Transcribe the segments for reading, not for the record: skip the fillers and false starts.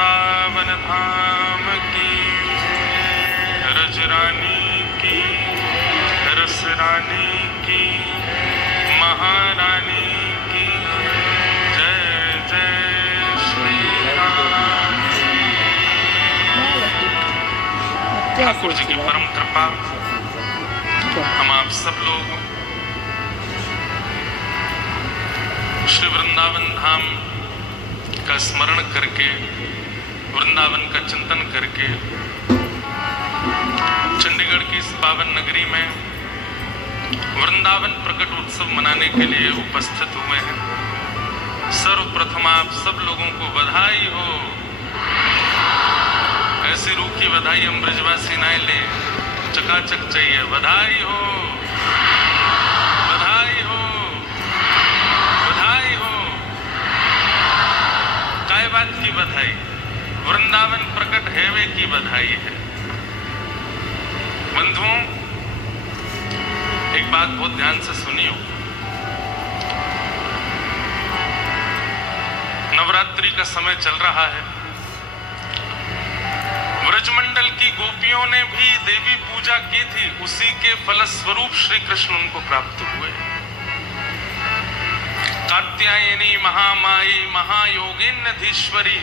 वृंदावन धाम की, रजरानी की, रसरानी की, महारानी की जय जय श्री राम। ठाकुर जी की परम कृपा हम आप सब लोग श्री वृंदावन धाम का स्मरण करके, वृंदावन का चिंतन करके चंडीगढ़ की इस पावन नगरी में वृंदावन प्रकट उत्सव मनाने के लिए उपस्थित हुए हैं। सर्वप्रथम आप सब लोगों को बधाई हो। ऐसी रूखी बधाई हम ब्रजवासी ना ले, चकाचक चाहिए। बधाई हो, बधाई हो, बधाई हो। काय बात की बधाई? वृंदावन प्रकट हेवे की बधाई है। बंधुओं, एक बात बहुत ध्यान से सुनियो। नवरात्रि का समय चल रहा है। ब्रजमंडल की गोपियों ने भी देवी पूजा की थी, उसी के फलस्वरूप श्री कृष्ण उनको प्राप्त हुए। कात्यायनी महामाई महायोगिन्यधीश्वरी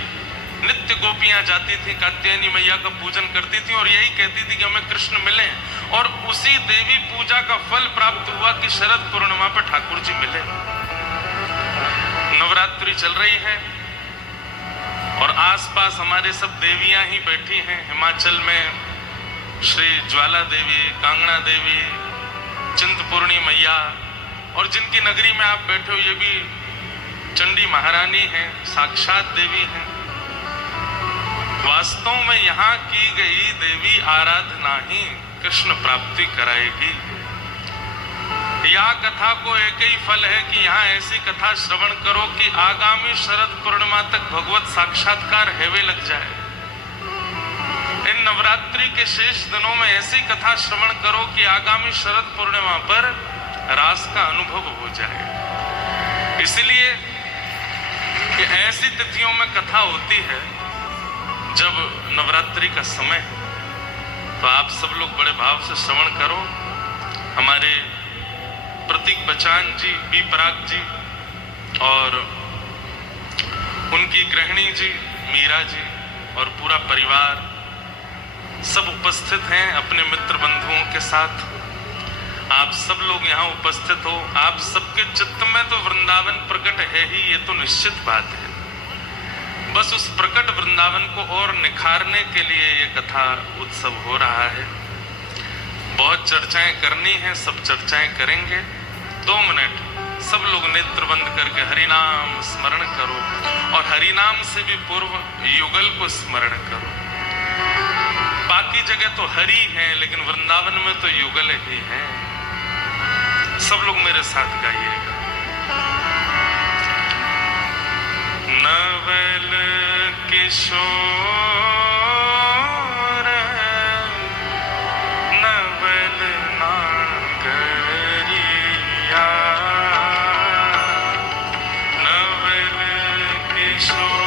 नित्य गोपियां जाती थी, कात्यायनी मैया का पूजन करती थी और यही कहती थी कि हमें कृष्ण मिले। और उसी देवी पूजा का फल प्राप्त हुआ कि शरद पूर्णिमा पर ठाकुर जी मिले। नवरात्रि चल रही है और आसपास हमारे सब देवियां ही बैठी हैं। हिमाचल में श्री ज्वाला देवी, कांगड़ा देवी, चिंतपूर्णी मैया, और जिनकी नगरी में आप बैठे हो ये भी चंडी महारानी हैं, साक्षात देवी हैं। वास्तव में यहाँ की गई देवी आराधना ही कृष्ण प्राप्ति कराएगी। यह कथा को एक ही फल है कि यहाँ ऐसी कथा श्रवण करो कि आगामी शरद पूर्णिमा तक भगवत साक्षात्कार हेवे लग जाए। इन नवरात्रि के शेष दिनों में ऐसी कथा श्रवण करो कि आगामी शरद पूर्णिमा पर रास का अनुभव हो जाए। इसलिए कि ऐसी तिथियों में कथा होती है जब नवरात्रि का समय, तो आप सब लोग बड़े भाव से श्रवण करो। हमारे प्रतीक बचान जी, बी पराग जी और उनकी गृहिणी जी मीरा जी और पूरा परिवार सब उपस्थित हैं अपने मित्र बंधुओं के साथ। आप सब लोग यहाँ उपस्थित हो। आप सबके चित्त में तो वृंदावन प्रकट है ही, ये तो निश्चित बात है। बस उस प्रकट वृंदावन को और निखारने के लिए ये कथा उत्सव हो रहा है। बहुत चर्चाएं करनी है, सब चर्चाएं करेंगे। 2 मिनट सब लोग नेत्र बंद करके हरिनाम स्मरण करो और हरिनाम से भी पूर्व युगल को स्मरण करो। बाकी जगह तो हरि है, लेकिन वृंदावन में तो युगल ही है। सब लोग मेरे साथ गाइएगा। नवल किशोर नवल नागरिया, नवल किशोर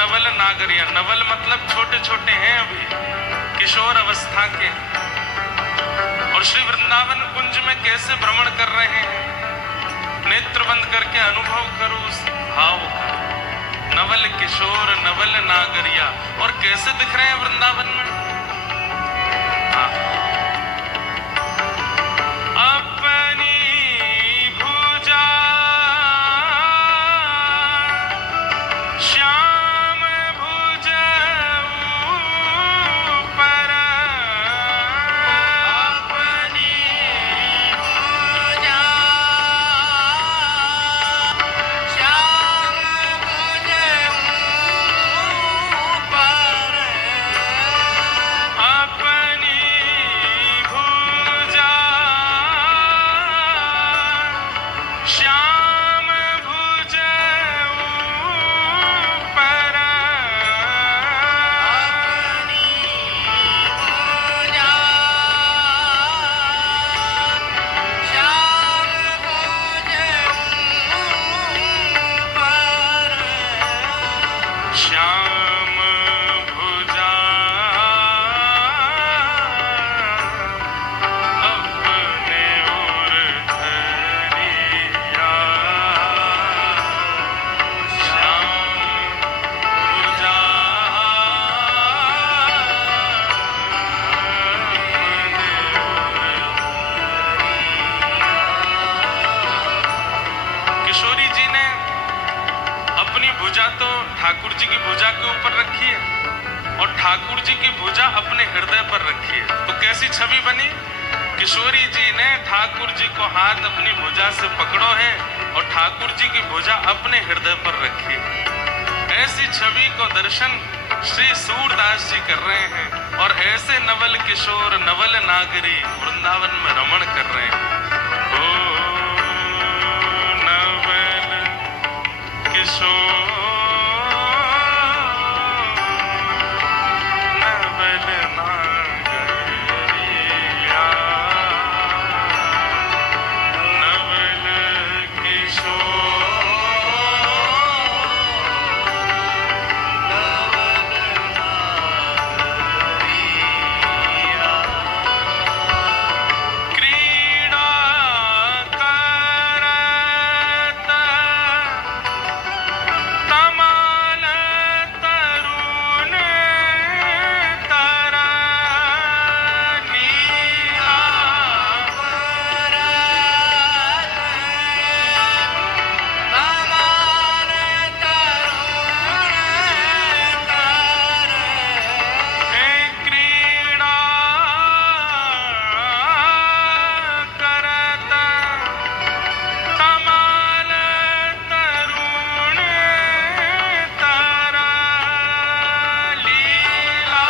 नवल नागरिया, नवल मतलब छोटे छोटे हैं, अभी किशोर अवस्था के, और श्री वृंदावन कुंज में कैसे भ्रमण कर रहे हैं, नेत्र बंद करके अनुभव करो उस भाव का। नवल किशोर नवल नागरिया, और कैसे दिख रहे हैं वृंदावन में। अपनी भुजा श्याम भुज ऊपर, अपनी भुजा श्याम भुज ऊपर, अपनी भुजा श्याम भुज ऊपर, अपनी भुजा श्याम भुज ऊपर, श्याम भुजा अपने ओर धरिया, श्याम भुजा किशोरी जी ने अपनी भुजा तो ठाकुर जी की भुजा के ऊपर रखी है, और ठाकुर जी की भुजा अपने हृदय पर रखी है। तो कैसी छवि बनी, किशोरी जी ने ठाकुर जी को हाथ अपनी भुजा से पकड़ो है, और ठाकुर जी की भुजा अपने हृदय पर रखी है। ऐसी छवि को दर्शन श्री सूरदास जी कर रहे हैं, और ऐसे नवल किशोर नवल नागरी वृंदावन में रमण कर रहे हैं। ओ नवल किशोर नवल नागरिया, नवल किशोर नवल नागरिया, क्रीड़ा करत तमाल तरुण तरा, लीला करत तमाल तरुण तरा, हे क्रीड़ा करत तमाल तरुण तरा, लीला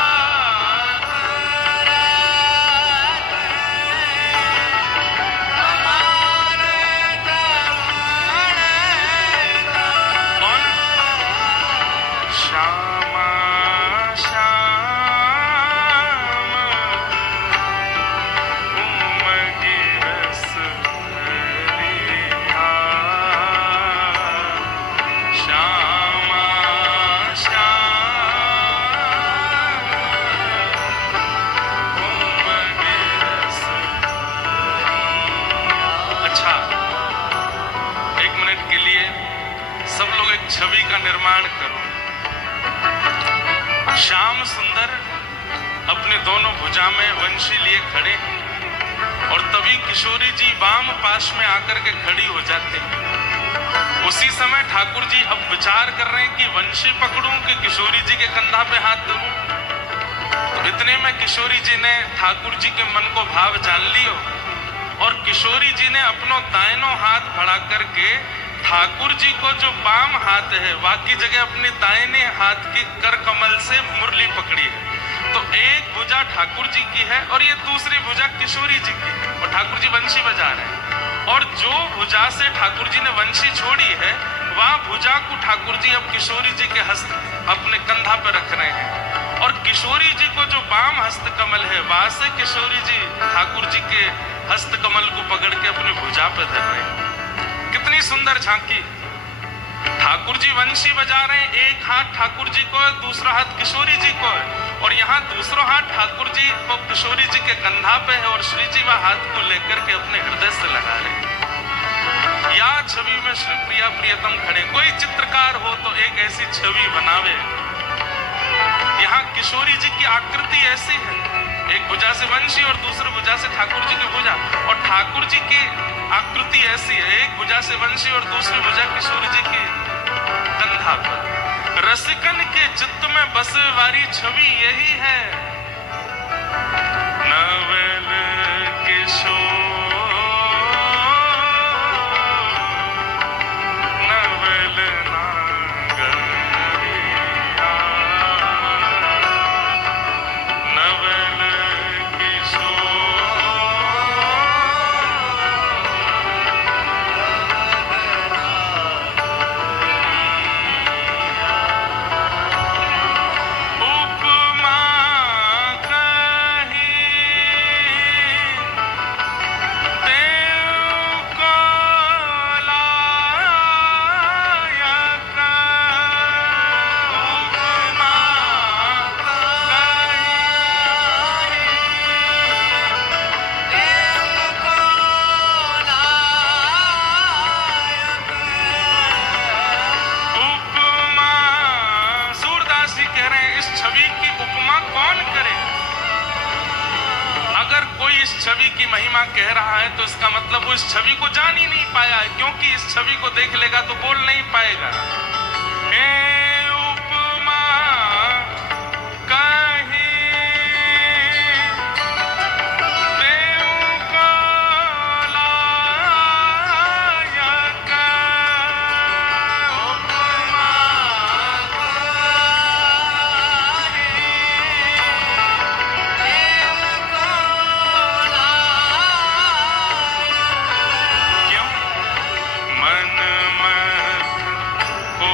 कौन? श्यामा श्याम उमगी रस भरिया, श्यामा श्याम उमगी रस भरिया। अच्छा, एक मिनट के लिए सब लोग एक छवि का निर्माण करो। श्याम सुंदर अपने दोनों भुजा में वंशी लिए खड़े हैं, और तभी किशोरी जी वाम पाश में आकर के खड़ी हो जाते हैं। उसी समय ठाकुर जी अब विचार कर रहे हैं कि वंशी पकड़ूं कि किशोरी जी के कंधा पे हाथ धरूं। तो इतने में किशोरी जी ने ठाकुर जी के मन को भाव जान लियो, और किशोरी जी ने अपनो दाहिनो हाथ बढ़ा करके ठाकुर जी को जो बाम हाथ है बाकी जगह अपने दाहिने हाथ की कर कमल से मुरली पकड़ी है। तो एक भुजा ठाकुर जी की है और ये दूसरी भुजा किशोरी जी की, और ठाकुर जी बंशी बजा रहे हैं। और जो भुजा से ठाकुर जी ने वंशी छोड़ी है वह भुजा को ठाकुर जी अब किशोरी जी के हस्त अपने कंधा पर रख रहे हैं, और किशोरी जी को जो बाम हस्त कमल है वहां से किशोरी जी ठाकुर जी के हस्त कमल को पकड़ के अपनी भुजा पर धर रहे हैं। कितनी सुंदर झांकी। ठाकुर जी वंशी बजा रहे हैं, एक हाथ ठाकुर जी को है, दूसरा हाथ किशोरी जी को है, और यहाँ दूसरा हाथ ठाकुर जी को किशोरी जी के कंधा पे है और श्री जी वह हाथ को लेकर के अपने हृदय से लगा रहे। या छवि में श्री प्रिया प्रियतम खड़े। कोई चित्रकार हो तो एक ऐसी छवि बनावे। यहाँ किशोरी जी की आकृति ऐसी है, एक भुजा से वंशी और दूसरी भुजा से ठाकुर जी की भुजा, और ठाकुर जी की आकृति ऐसी है, एक भुजा से वंशी और दूसरी भुजा किशोरी जी की कंधा पर। रसिकन के चित्त में बसे वाली छवि यही है। नवल किशोर नवल नागरिया, नवल किशोर। इस छवि की महिमा कह रहा है तो इसका मतलब वो इस छवि को जान ही नहीं पाया है, क्योंकि इस छवि को देख लेगा तो बोल नहीं पाएगा। उपमा कहीं देव को लायक, उपमा मन मत हो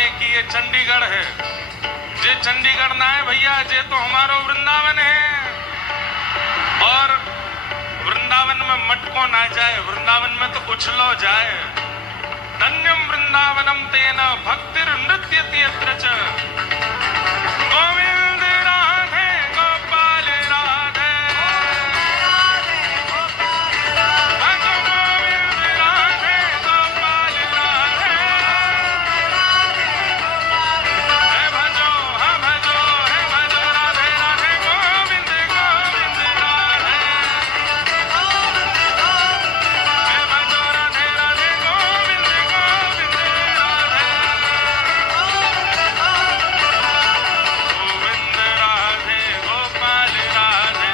कहे कि ये चंडीगढ़ है। ये चंडीगढ़ ना है भैया, ये तो हमारो वृंदावन है। और वृंदावन में मटको ना जाए, वृंदावन में तो उछलो जाए। धन्यम वृंदावनम तेन भक्तिर नृत्यति यत्र च। गोविंद राधे गोपाल राधे, भजो गोविंद राधे गोपाल राधे, हे भजो राधे राधे गोविंद गोविंद राधे, हे भजो राधे राधे गोविंद गोविंद राधे, गोविंद राधे गोपाल राधे,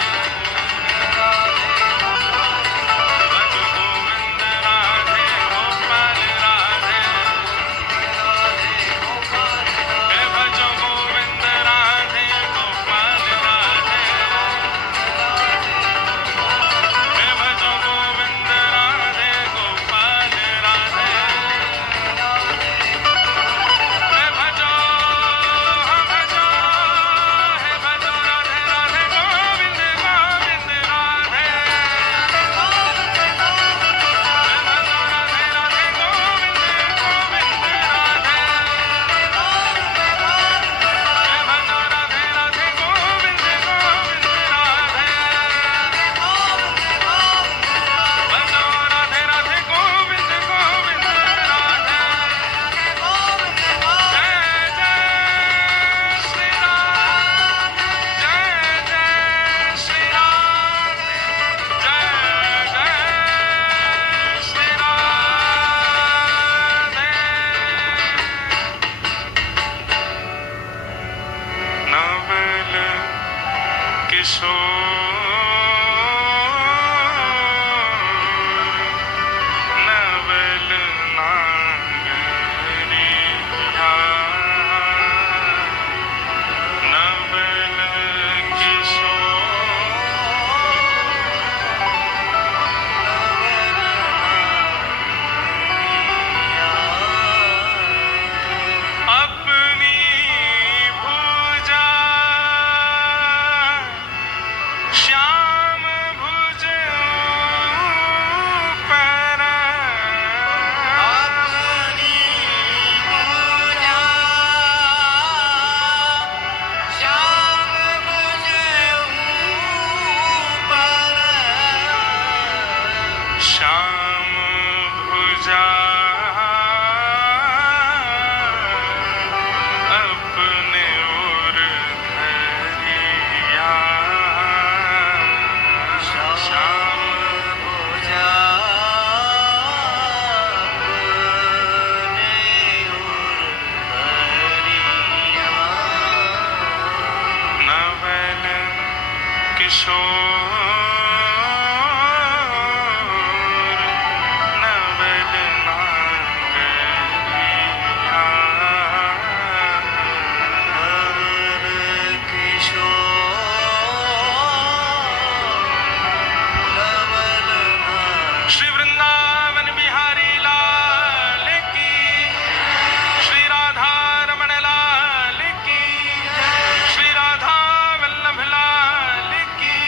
भजो गोविंद राधे गोपाल राधे, हे भजो गोविंद राधे गोपाल राधे, हे भजो गोविंद राधे गोपाल राधे, हे भजो राधे राधे गोविंद गोविंद राधे, हे भजो राधे राधे गोविंद गोविंद राधे, हे भजो राधे राधे गोविंद गोविंद राधे, भजो राधे राधे गोविंद गोविंद राधे। जय जय श्री राम, जय जय श्री राम, जय जय श्री राधे। नवल किशोर नवल नागरिया, नवल किशोर अपनी भुजा श्याम भुज ऊपर, अपनी पूजा श्याम भुज ऊपर, श्याम भुजा अपने ओर धरिया, श्याम भुजा अपने ओर धरिया, नवल किशोर नवल नागरिया, नवल किशोर नवल श्री वृंदावन बिहारी लाल की, श्री राधा रमण लाल की, श्री राधा वल्लभ लाल की,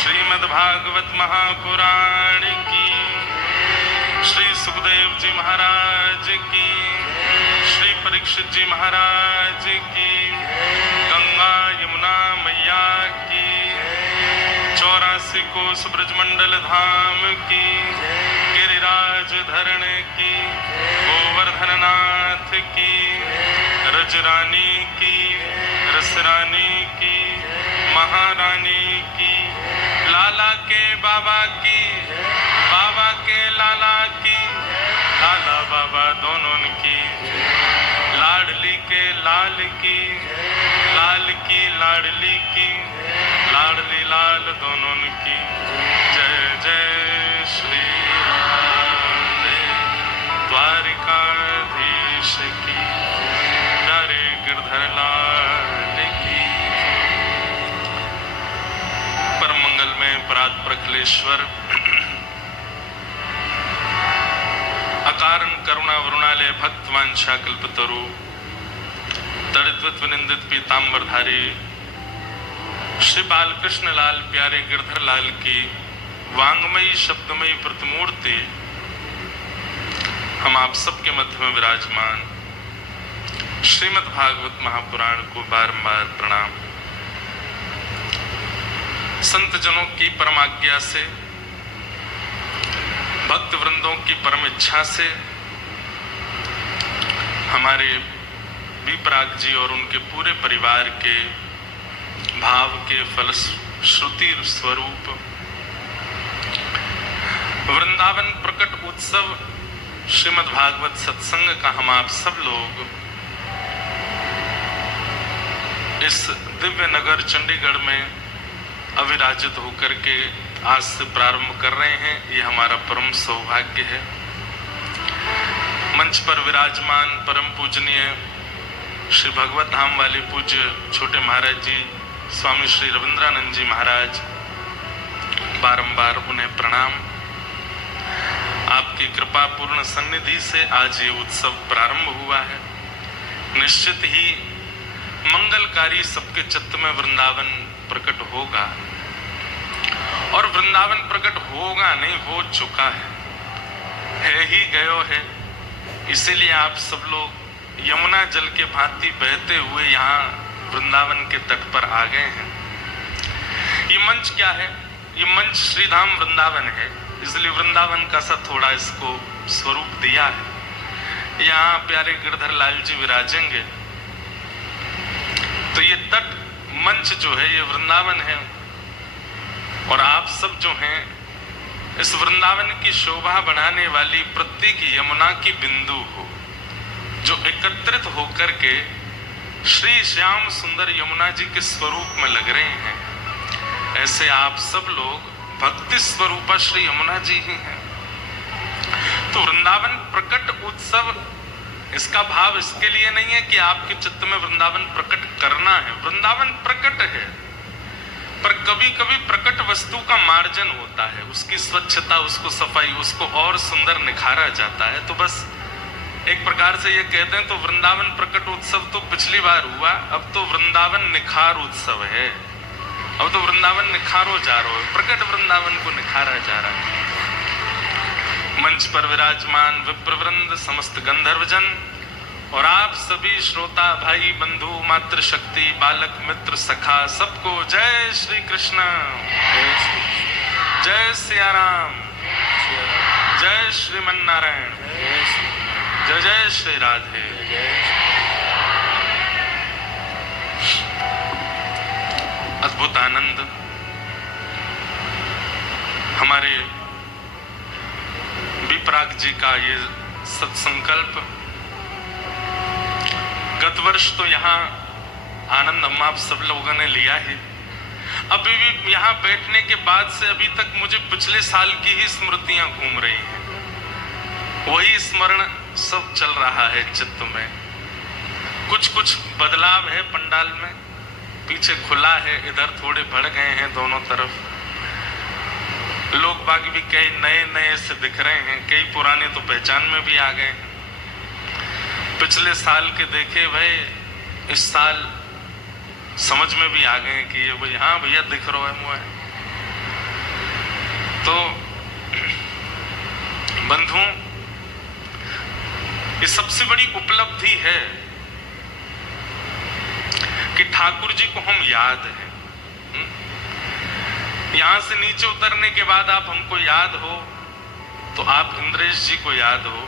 श्रीमद् भागवत महापुराण की, श्री सुखदेव जी महाराज की, श्री परीक्षित जी महाराज की, गंगा यमुना मैया की, 84 कोस ब्रजमंडल धाम की, गिरिराज धरण की, गोवर्धन नाथ की, रजरानी की, रसरानी की, महारानी की, लाला के बाबा की, बाबा के लाला की, लाला बाबा दोनों की, लाडली के लाल की, लाल की लाडली की, लाडली लाल दोनों की। जय जय श्री राधे द्वारिकाधीश की, प्यारे गिरधर लाल की। परम मंगल में परात प्रखलेश्वर निवारण करुणा वरुणालय भक्तवांछा कल्पतरु तड़ित विनिंदित पीताम्बरधारी श्री बाल कृष्ण लाल प्यारे गिरधर लाल की वांगमयी शब्दमयी प्रतिमूर्ति हम आप सबके मध्य में विराजमान श्रीमद् भागवत महापुराण को बारंबार प्रणाम। संत जनों की परम आज्ञा से, भक्त वृंदों की परम इच्छा से हमारे विपराग जी और उनके पूरे परिवार के भाव के फलश्रुति स्वरूप वृंदावन प्रकट उत्सव श्रीमद् भागवत सत्संग का हम आप सब लोग इस दिव्य नगर चंडीगढ़ में अविराजित होकर के आज से प्रारंभ कर रहे हैं। ये हमारा परम सौभाग्य है। मंच पर विराजमान परम पूजनीय श्री भगवत धाम वाले पूज्य छोटे महाराज जी स्वामी श्री रविंद्रानंद जी महाराज, बारंबार उन्हें प्रणाम। आपकी कृपा पूर्ण सन्निधि से आज ये उत्सव प्रारंभ हुआ है। निश्चित ही मंगलकारी सबके चित्त में वृंदावन प्रकट होगा, और वृंदावन प्रकट होगा नहीं, हो चुका है ही गयो है। इसीलिए आप सब लोग यमुना जल के भांति बहते हुए यहाँ वृंदावन के तट पर आ गए हैं। ये मंच क्या है? ये मंच श्रीधाम वृंदावन है, इसलिए वृंदावन का सा थोड़ा इसको स्वरूप दिया है। यहाँ प्यारे गिरधर लाल जी विराजेंगे, तो ये तट मंच जो है ये वृंदावन है, और आप सब जो हैं इस वृंदावन की शोभा बढ़ाने वाली प्रत्येक यमुना की बिंदु हो, जो एकत्रित होकर के श्री श्याम सुंदर यमुना जी के स्वरूप में लग रहे हैं। ऐसे आप सब लोग भक्ति स्वरूपा श्री यमुना जी ही हैं। तो वृंदावन प्रकट उत्सव, इसका भाव इसके लिए नहीं है कि आपके चित्त में वृंदावन प्रकट करना है। वृंदावन प्रकट है, पर कभी कभी प्रकट वस्तु का मार्जन होता है, उसकी स्वच्छता, उसको सफाई, उसको और सुंदर निखारा जाता है। तो बस एक प्रकार से ये कहते हैं, तो वृंदावन प्रकट उत्सव तो पिछली बार हुआ, अब तो वृंदावन निखार उत्सव है। अब तो वृंदावन निखारो जा रहा है, प्रकट वृंदावन को निखारा जा रहा है। मंच पर विराजमान विप्रवृंद, समस्त गंधर्वजन और आप सभी श्रोता भाई बंधु मातृशक्ति बालक मित्र सखा, सबको जय श्री कृष्ण, जय सिया राम, जय श्रीमन नारायण, जय जय श्री राधे। अद्भुत आनंद हमारे विपराग जी का ये सत्संकल्प। गत वर्ष तो यहाँ आनंद हम आप सब लोगों ने लिया है। अभी भी यहाँ बैठने के बाद से अभी तक मुझे पिछले साल की ही स्मृतियां घूम रही हैं। वही स्मरण सब चल रहा है चित्त में। कुछ कुछ बदलाव है पंडाल में, पीछे खुला है, इधर थोड़े बढ़ गए हैं दोनों तरफ। लोग बाग भी कई नए नए से दिख रहे हैं, कई पुराने तो पहचान में भी आ गए। पिछले साल के देखे भाई, इस साल समझ में भी आ गए कि ये भाई, हाँ भैया दिख रहा है मुझे। तो बंधुओं, ये सबसे बड़ी उपलब्धि है कि ठाकुर जी को हम याद हैं। यहां से नीचे उतरने के बाद आप हमको याद हो तो आप इंद्रेश जी को याद हो,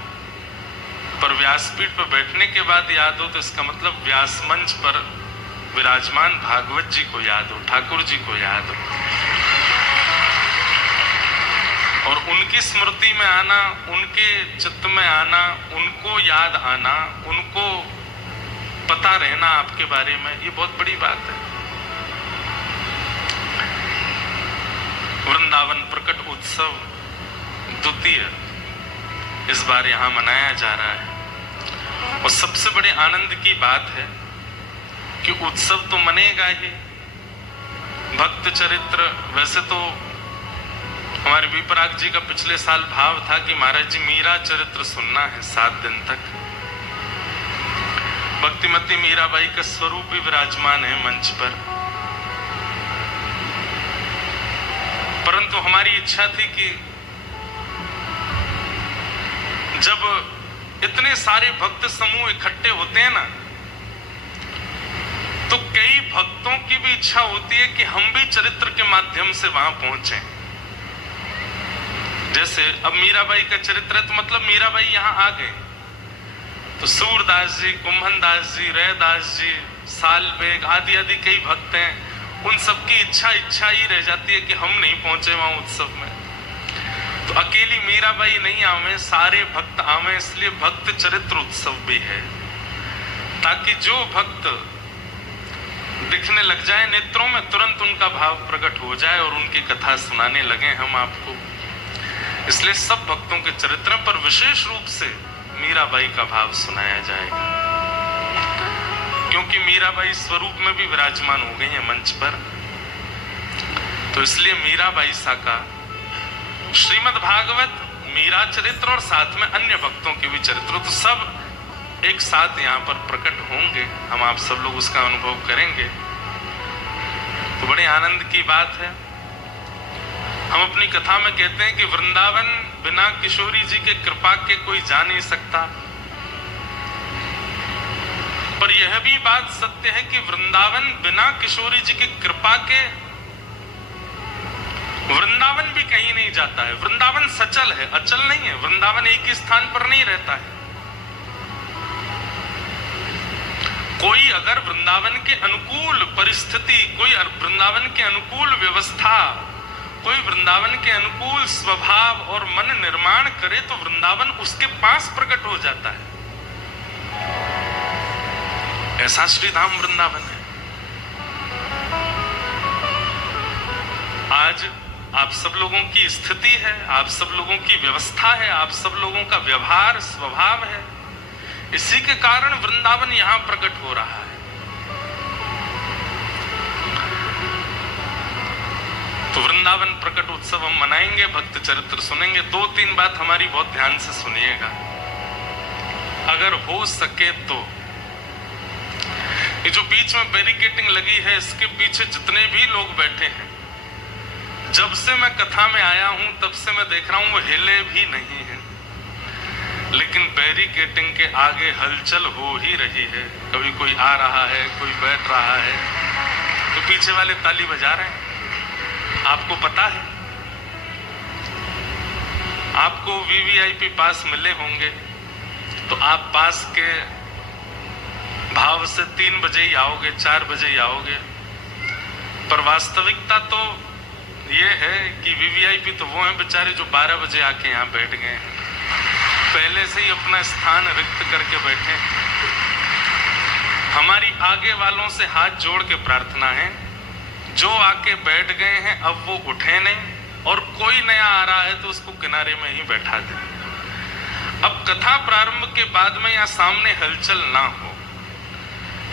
पर व्यासपीठ पर बैठने के बाद याद हो तो इसका मतलब व्यास मंच पर विराजमान भागवत जी को याद हो, ठाकुर जी को याद हो। और उनकी स्मृति में आना, उनके चित्त में आना, उनको याद आना, उनको पता रहना आपके बारे में, ये बहुत बड़ी बात है। वृंदावन प्रकट उत्सव द्वितीय इस बार यहाँ मनाया जा रहा है, और सबसे बड़े आनंद की बात है कि उत्सव तो मनेगा ही। भक्त चरित्र वैसे तो हमारे विपराग जी का पिछले साल भाव था कि महाराज जी मीरा चरित्र सुनना है 7 दिन तक। भक्तिमती मीराबाई का स्वरूप भी विराजमान है मंच पर, परंतु हमारी इच्छा थी कि जब इतने सारे भक्त समूह इकट्ठे होते हैं ना, तो कई भक्तों की भी इच्छा होती है कि हम भी चरित्र के माध्यम से वहां पहुंचे। जैसे अब मीराबाई का चरित्र है, तो मतलब मीराबाई यहां आ गए, तो सूरदास जी, कुंभनदास जी, रैदास जी, सालबेग आदि आदि कई भक्त हैं, उन सबकी इच्छा ही रह जाती है कि हम नहीं पहुंचे वहां उत्सव में। तो अकेली मीराबाई नहीं आवे, सारे भक्त आवे, इसलिए भक्त चरित्र उत्सव भी है, ताकि जो भक्त दिखने लग जाए नेत्रों में, तुरंत उनका भाव प्रकट हो जाए और उनकी कथा सुनाने लगे हम आपको। इसलिए सब भक्तों के चरित्र पर विशेष रूप से मीराबाई का भाव सुनाया जाएगा, क्योंकि मीराबाई स्वरूप में भी विराजमान हो गई है मंच पर। तो इसलिए मीराबाई सा का श्रीमद् भागवत, मीरा चरित्र और साथ में अन्य भक्तों के भी चरित्र, तो सब एक साथ यहाँ पर प्रकट होंगे, हम आप सब लोग उसका अनुभव करेंगे। तो बड़े आनंद की बात है। हम अपनी कथा में कहते हैं कि वृंदावन बिना किशोरी जी के कृपा के कोई जा नहीं सकता, पर यह भी बात सत्य है कि वृंदावन बिना किशोरी जी की कृपा के वृंदावन भी कहीं नहीं जाता है। वृंदावन सचल है, अचल नहीं है। वृंदावन एक ही स्थान पर नहीं रहता है। कोई अगर वृंदावन के अनुकूल परिस्थिति, कोई वृंदावन के अनुकूल व्यवस्था, कोई वृंदावन के अनुकूल स्वभाव और मन निर्माण करे, तो वृंदावन उसके पास प्रकट हो जाता है। ऐसा श्रीधाम वृंदावन है। आज आप सब लोगों की स्थिति है, आप सब लोगों की व्यवस्था है, आप सब लोगों का व्यवहार स्वभाव है, इसी के कारण वृंदावन यहां प्रकट हो रहा है। तो वृंदावन प्रकट उत्सव हम मनाएंगे, भक्त चरित्र सुनेंगे। 2-3 बात हमारी बहुत ध्यान से सुनिएगा, अगर हो सके तो। ये जो बीच में बैरिकेडिंग लगी है, इसके पीछे जितने भी लोग बैठे हैं, जब से मैं कथा में आया हूं तब से मैं देख रहा हूं वो हिले भी नहीं है, लेकिन बैरिकेडिंग के आगे हलचल हो ही रही है। कभी कोई आ रहा है, कोई बैठ रहा है, तो पीछे वाले ताली बजा रहे हैं। आपको पता है, आपको वीवीआईपी पास मिले होंगे, तो आप पास के भाव से 3 बजे ही आओगे, 4 बजे ही आओगे, पर वास्तविकता तो ये है कि वीवीआईपी तो वो हैं बेचारे जो 12 बजे आके यहाँ बैठ गए हैं, पहले से ही अपना स्थान रिक्त करके बैठे। हमारी आगे वालों से हाथ जोड़ के प्रार्थना है, जो आके बैठ गए हैं अब वो उठे नहीं, और कोई नया आ रहा है तो उसको किनारे में ही बैठा दे। अब कथा प्रारंभ के बाद में या सामने हलचल ना हो,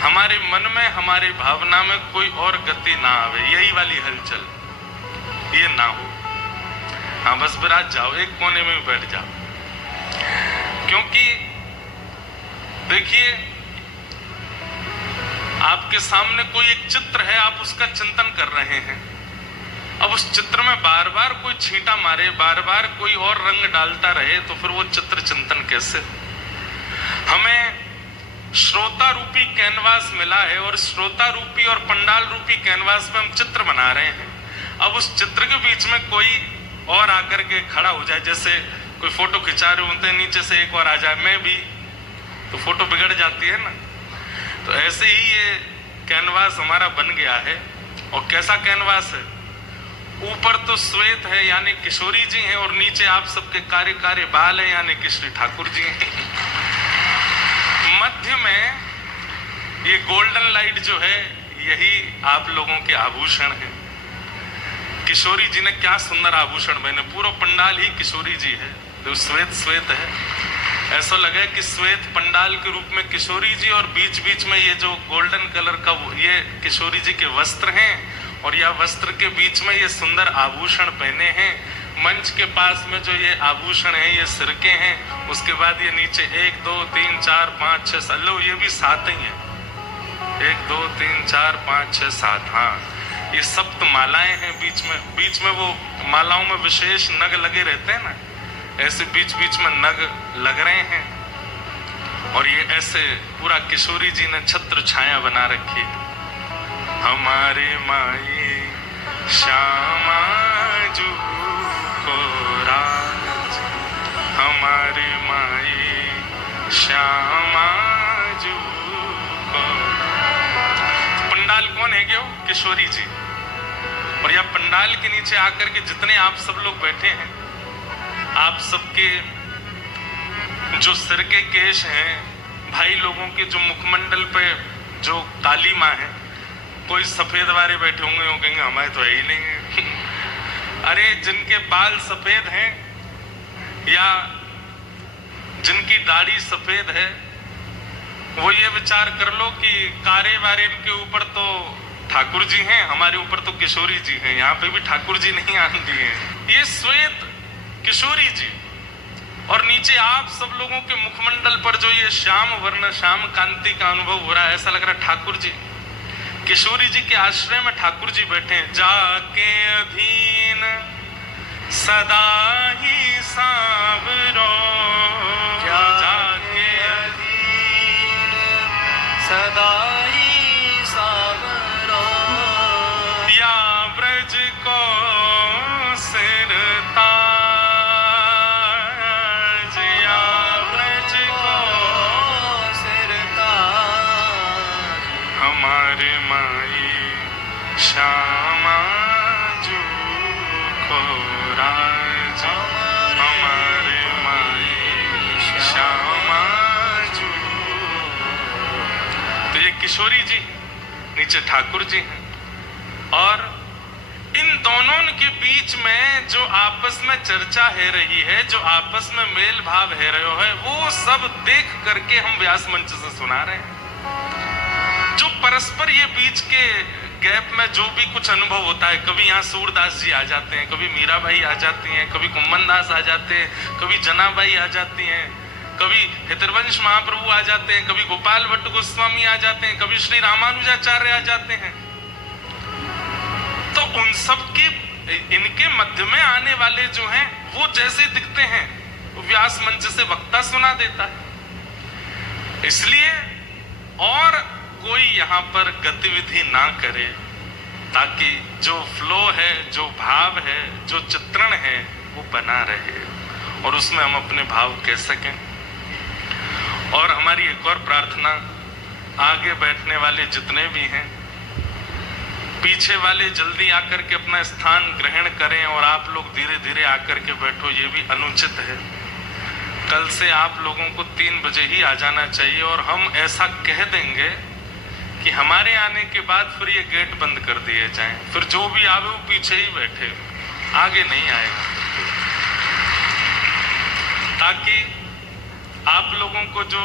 हमारे मन में, हमारे भावना में कोई और गति ना आवे, यही वाली हलचल ये ना हो। हाँ, बस विराज जाओ, एक कोने में बैठ जाओ। क्योंकि देखिए, आपके सामने कोई एक चित्र है, आप उसका चिंतन कर रहे हैं। अब उस चित्र में बार बार कोई छींटा मारे, बार बार कोई और रंग डालता रहे, तो फिर वो चित्र चिंतन कैसे? हमें श्रोता रूपी कैनवास मिला है, और श्रोता रूपी और पंडाल रूपी कैनवास पे हम चित्र बना रहे हैं। अब उस चित्र के बीच में कोई और आकर के खड़ा हो जाए, जैसे कोई फोटो खिंचा रहे होते हैं, नीचे से एक और आ जाए, मैं भी, तो फोटो बिगड़ जाती है ना। तो ऐसे ही ये कैनवास हमारा बन गया है। और कैसा कैनवास है? ऊपर तो श्वेत है यानी किशोरी जी हैं, और नीचे आप सबके कार्य कार्य बाल है यानी कि श्री ठाकुर जी हैं। मध्य में ये गोल्डन लाइट जो है, यही आप लोगों के आभूषण है। किशोरी जी ने क्या सुंदर आभूषण पहने, पूरा पंडाल ही किशोरी जी है, जो श्वेत श्वेत है। ऐसा लगे कि श्वेत पंडाल के रूप में किशोरी जी, और बीच बीच में ये जो गोल्डन कलर का ये किशोरी जी के वस्त्र हैं, और यह वस्त्र के बीच में ये सुंदर आभूषण पहने हैं। मंच के पास में जो ये आभूषण है, ये सिरके हैं, उसके बाद ये नीचे 1 2 3 4 5 6 लो, ये भी 7 ही है। 1 2 3 4 5 6 7, हाँ ये सप्त मालाएं हैं। बीच में वो मालाओं में विशेष नग लगे रहते हैं ना, ऐसे बीच बीच में नग लग रहे हैं। और ये ऐसे पूरा किशोरी जी ने छत्र छाया बना रखी है। हमारे माई श्यामा जू को राज, हमारे माई श्यामा जू को। पंडाल कौन है क्यों? किशोरी जी। और यह पंडाल के नीचे आकर के जितने आप सब लोग बैठे हैं, आप सबके जो सिर के केश हैं, भाई लोगों के जो मुखमंडल पे जो काली माँ है, कोई सफेद वाले बैठे होंगे, वो कहेंगे हमारे तो है ही नहीं है। अरे जिनके बाल सफेद हैं या जिनकी दाढ़ी सफेद है, वो ये विचार कर लो कि कारे वारे के ऊपर तो ठाकुर जी हैं, हमारे ऊपर तो किशोरी जी हैं। यहाँ पे भी ठाकुर जी नहीं आती हैं, ये श्वेत किशोरी जी। और नीचे आप सब लोगों के मुखमंडल पर जो ये श्याम वर्ण, श्याम कांति का अनुभव हो रहा है, ऐसा लग रहा है ठाकुर जी, किशोरी जी के आश्रय में ठाकुर जी बैठे हैं। जाके अधीन सदा ही सांवरो, जाके अधीन सदा ही सांवरो, या ब्रज को सिरताज, या ब्रज को सिरताज, हमारे माई श्यामा जू को राज, हमारे माई श्यामा जू। तो ये किशोरी जी, नीचे ठाकुर जी हैं। और इन दोनों के बीच में जो आपस में चर्चा है रही है, जो आपस में मेल भाव है रहे है, वो सब देख करके हम व्यास मंच से सुना रहे हैं। जो परस्पर ये बीच के गैप में जो भी कुछ अनुभव होता है, कभी यहाँ सूरदास जी आ जाते हैं, कभी मीराबाई आ जाती हैं, कभी कुम्मन दास आ जाते हैं, कभी जनाबाई आ जाती हैं, कभी हितरवंश महाप्रभु आ जाते हैं, कभी गोपाल भट्ट गोस्वामी आ जाते हैं, कभी श्री रामानुजाचार्य आ जाते हैं। तो उन सब के इनके मध्य में आने वाले जो हैं, वो जैसे दिखते हैं, व्यास मंच से वक्ता सुना देता है। इसलिए और कोई यहाँ पर गतिविधि ना करे, ताकि जो फ्लो है, जो भाव है, जो चित्रण है, वो बना रहे और उसमें हम अपने भाव कह सकें। और हमारी एक और प्रार्थना, आगे बैठने वाले जितने भी हैं, पीछे वाले जल्दी आकर के अपना स्थान ग्रहण करें और आप लोग धीरे धीरे आकर के बैठो, ये भी अनुचित है। कल से आप लोगों को 3 बजे ही आ जाना चाहिए। और हम ऐसा कह देंगे कि हमारे आने के बाद फिर ये गेट बंद कर दिए जाएं, फिर जो भी आवे वो पीछे ही बैठे, आगे नहीं आएगा, ताकि आप लोगों को जो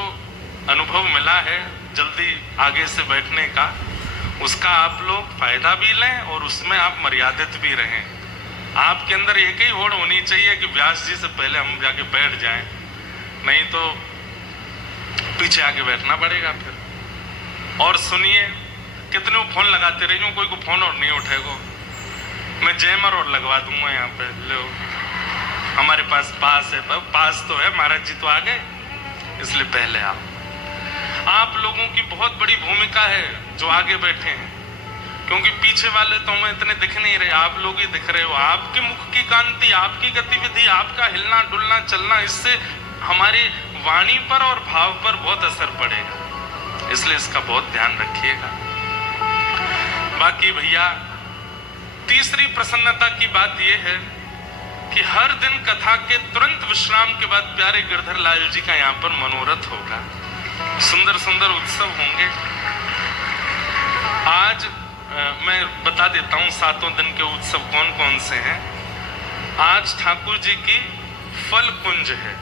अनुभव मिला है जल्दी आगे से बैठने का, उसका आप लोग फायदा भी लें और उसमें आप मर्यादित भी रहें। आपके अंदर एक ही होड़ होनी चाहिए कि व्यास जी से पहले हम जाके बैठ जाएं, नहीं तो पीछे आके बैठना पड़ेगा फिर। और सुनिए, कितने फोन लगाते रहिए, कोई को फोन और नहीं उठेगा, मैं जैमर और लगवा दूंगा यहाँ पे। लो, हमारे पास पास है, पास तो है, महाराज जी तो आ गए, इसलिए पहले आप लोगों की बहुत बड़ी भूमिका है जो आगे बैठे हैं, क्योंकि पीछे वाले तो हमें इतने दिख नहीं रहे, आप लोग ही दिख रहे हो। आपके मुख की कांति, आपकी गतिविधि, आपका हिलना डुलना चलना, इससे हमारी वाणी पर और भाव पर बहुत असर पड़ेगा, इसलिए इसका बहुत ध्यान रखिएगा। बाकी भैया, तीसरी प्रसन्नता की बात यह है कि हर दिन कथा के तुरंत विश्राम के बाद प्यारे गिरधर लाल जी का यहाँ पर मनोरथ होगा, सुंदर सुंदर उत्सव होंगे। आज मैं बता देता हूँ 7 दिन के उत्सव कौन कौन से हैं। आज ठाकुर जी की फल कुंज है,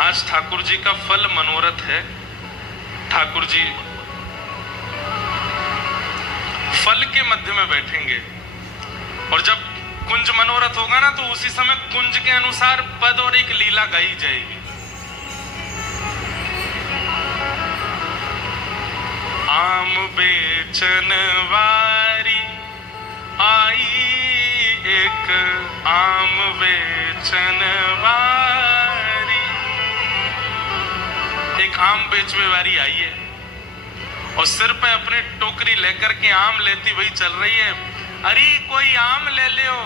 आज ठाकुर जी का फल मनोरथ है। ठाकुर जी फल के मध्य में बैठेंगे और जब कुंज मनोरथ होगा ना तो उसी समय कुंज के अनुसार पद और एक लीला गाई जाएगी। आम बेचन वारी आई एक आम बेचन वारी, एक आम बेचने वाली आई है और सिर पे अपने टोकरी लेकर के आम लेती वही चल रही है। अरे कोई आम ले लियो,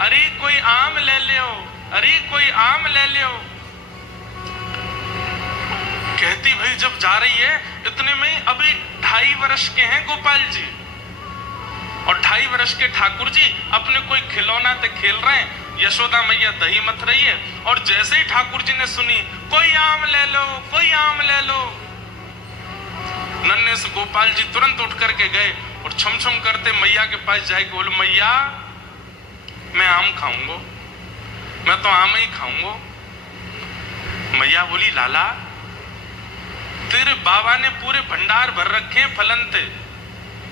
अरे कोई आम ले लियो, अरे कोई आम ले लियो। कहती भाई जब जा रही है इतने में अभी 2.5 वर्ष के हैं गोपाल जी और 2.5 वर्ष के ठाकुर जी अपने कोई खिलौना ते खेल रहे हैं। यशोदा मैया दही मथ रही है और जैसे ही ठाकुर जी ने सुनी कोई आम ले लो, कोई आम ले लो, नन्हे से गोपाल जी तुरंत उठ करके गए और छम छम करते मैया के पास जाके बोले मैया मैं आम खाऊंगा, मैं तो आम ही खाऊंगा। मैया बोली लाला तेरे बाबा ने पूरे भंडार भर रखे हैं फलनते,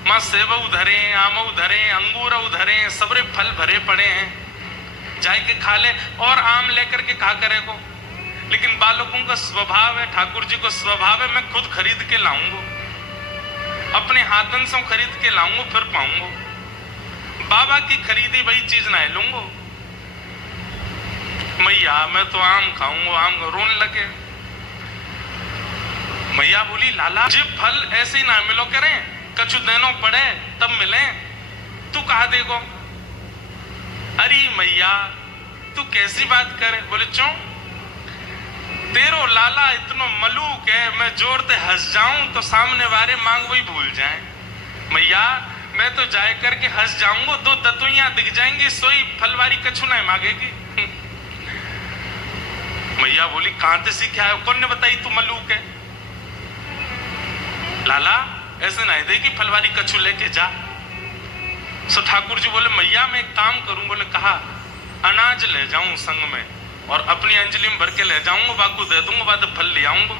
मां सेब उधरे, आम उधरे, अंगूर उधरे, सबरे फल भरे पड़े हैं, जाके खा ले और आम लेकर के खा करेगो। लेकिन बालकों का स्वभाव है, ठाकुर जी को स्वभाव है मैं खुद खरीद के लाऊंगा, अपने हाथन से खरीद के लाऊंगा फिर पाऊंगा, बाबा की खरीदी वही चीज ना लूंगा। मैया मैं तो आम खाऊंगा, आम रोने लगे। मैया बोली लाला जी फल ऐसे ही ना मिलो करें, कछु देनो पड़े तब मिले, तू कहा देगो। अरे मैया तू कैसी बात करे। बोले क्यों, तेरो लाला इतना मलूक है, मैं जोर से हंस जाऊं तो सामने वाले मांग वही भूल जाए। मैया मैं तो जाए करके हंस जाऊंगा, 2 दतुइयां दिख जाएंगी, सोई फलवारी कछु नहीं मांगेगी। मैया बोली कहां से सीखा है, कौन ने बताई तू मलूक है। लाला ऐसे नहीं दे कि फलवारी कछु लेके जा। सो ठाकुर जी बोले मैया मैं एक काम करूं। बोले कहा अनाज ले जाऊं संग में और अपनी अंजलि में भर के ले जाऊंगा, बाकू दे दूंगा, बाद फल ले आऊंगा।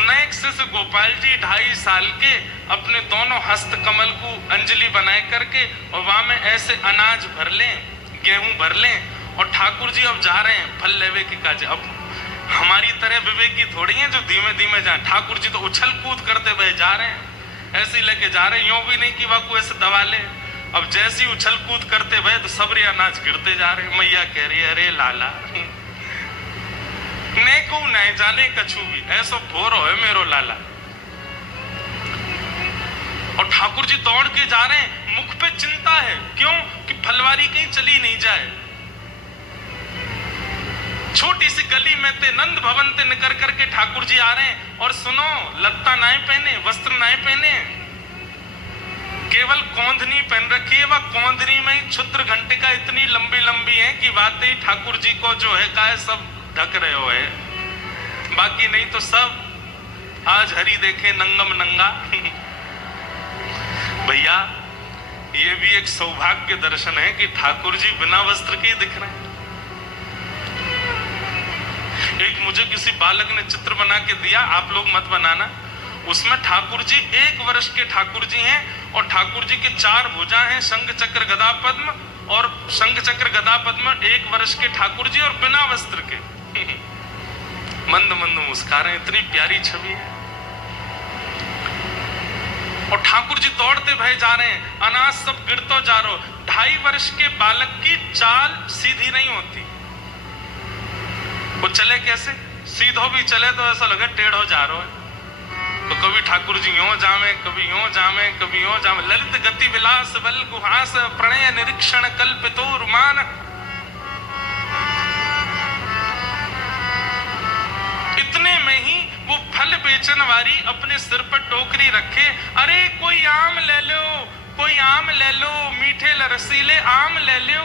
नेक्स्ट से गोपाल जी 2.5 साल के अपने दोनों हस्त कमल को अंजलि बनाए करके और वहां में ऐसे अनाज भर लें, गेहूं भर लें और ठाकुर जी अब जा रहे हैं फल लेवे की काज। अब हमारी तरह विवेकी थोड़ी है जो धीमे धीमे जाए, ठाकुर जी तो उछल कूद करते हुए जा रहे हैं, ऐसे लेके जा रहे हैं, यूं भी नहीं कि वाकू ऐसे दबा ले। अब जैसी उछल कूद करते हुए तो सबरे अनाज गिरते जा रहे। मैया कह रही है अरे लाला ने को नहीं जाने कछु भी, ऐसा भोर हो मेरो लाला। और ठाकुर जी दौड़ के जा रहे हैं, मुख पे चिंता है, क्यों कि फलवारी कहीं चली नहीं जाए। छोटी सी गली में ते नंद भवन ते निकल करके ठाकुर जी आ रहे हैं और सुनो लत्ता नाए पहने, वस्त्र नाए पहने, केवल कौंधनी पहन रखी है। वह कौंधनी में ही क्षुद्र घंटिका इतनी लंबी लंबी है कि बातें ही ठाकुर जी को जो है का सब ढक रहे हो है, बाकी नहीं तो सब आज हरी देखे नंगम नंगा। भैया ये भी एक सौभाग्य दर्शन है कि ठाकुर जी बिना वस्त्र के दिख रहे हैं। एक मुझे किसी बालक ने चित्र बना के दिया, आप लोग मत बनाना, उसमें ठाकुर जी 1 वर्ष के ठाकुर जी हैं और ठाकुर जी के 4 भुजा हैं, शंख चक्र गदा पद्म, और शंख चक्र गदा पद्म 1 वर्ष के ठाकुर जी और बिना वस्त्र के मंद मंद मुस्कुरा रहे, इतनी प्यारी छवि है। और ठाकुर जी दौड़ते भय जा रहे हैं, अनाज सब गिरतो जा रहा। 2.5 वर्ष के बालक की चाल सीधी नहीं होती, वो चले कैसे, सीधो भी चले तो ऐसा लगे टेढ़ो जा रहा है। तो कभी ठाकुर जी यूं जावे, कभी यूं जावे, कभी यूं जावे। ललित गति विलास बल गुहास प्रणय निरीक्षण कल्पितो रुमान। इतने में ही वो फल बेचन वाली अपने सिर पर टोकरी रखे, अरे कोई आम ले लो, कोई आम ले लो, मीठे रसीले आम ले लो।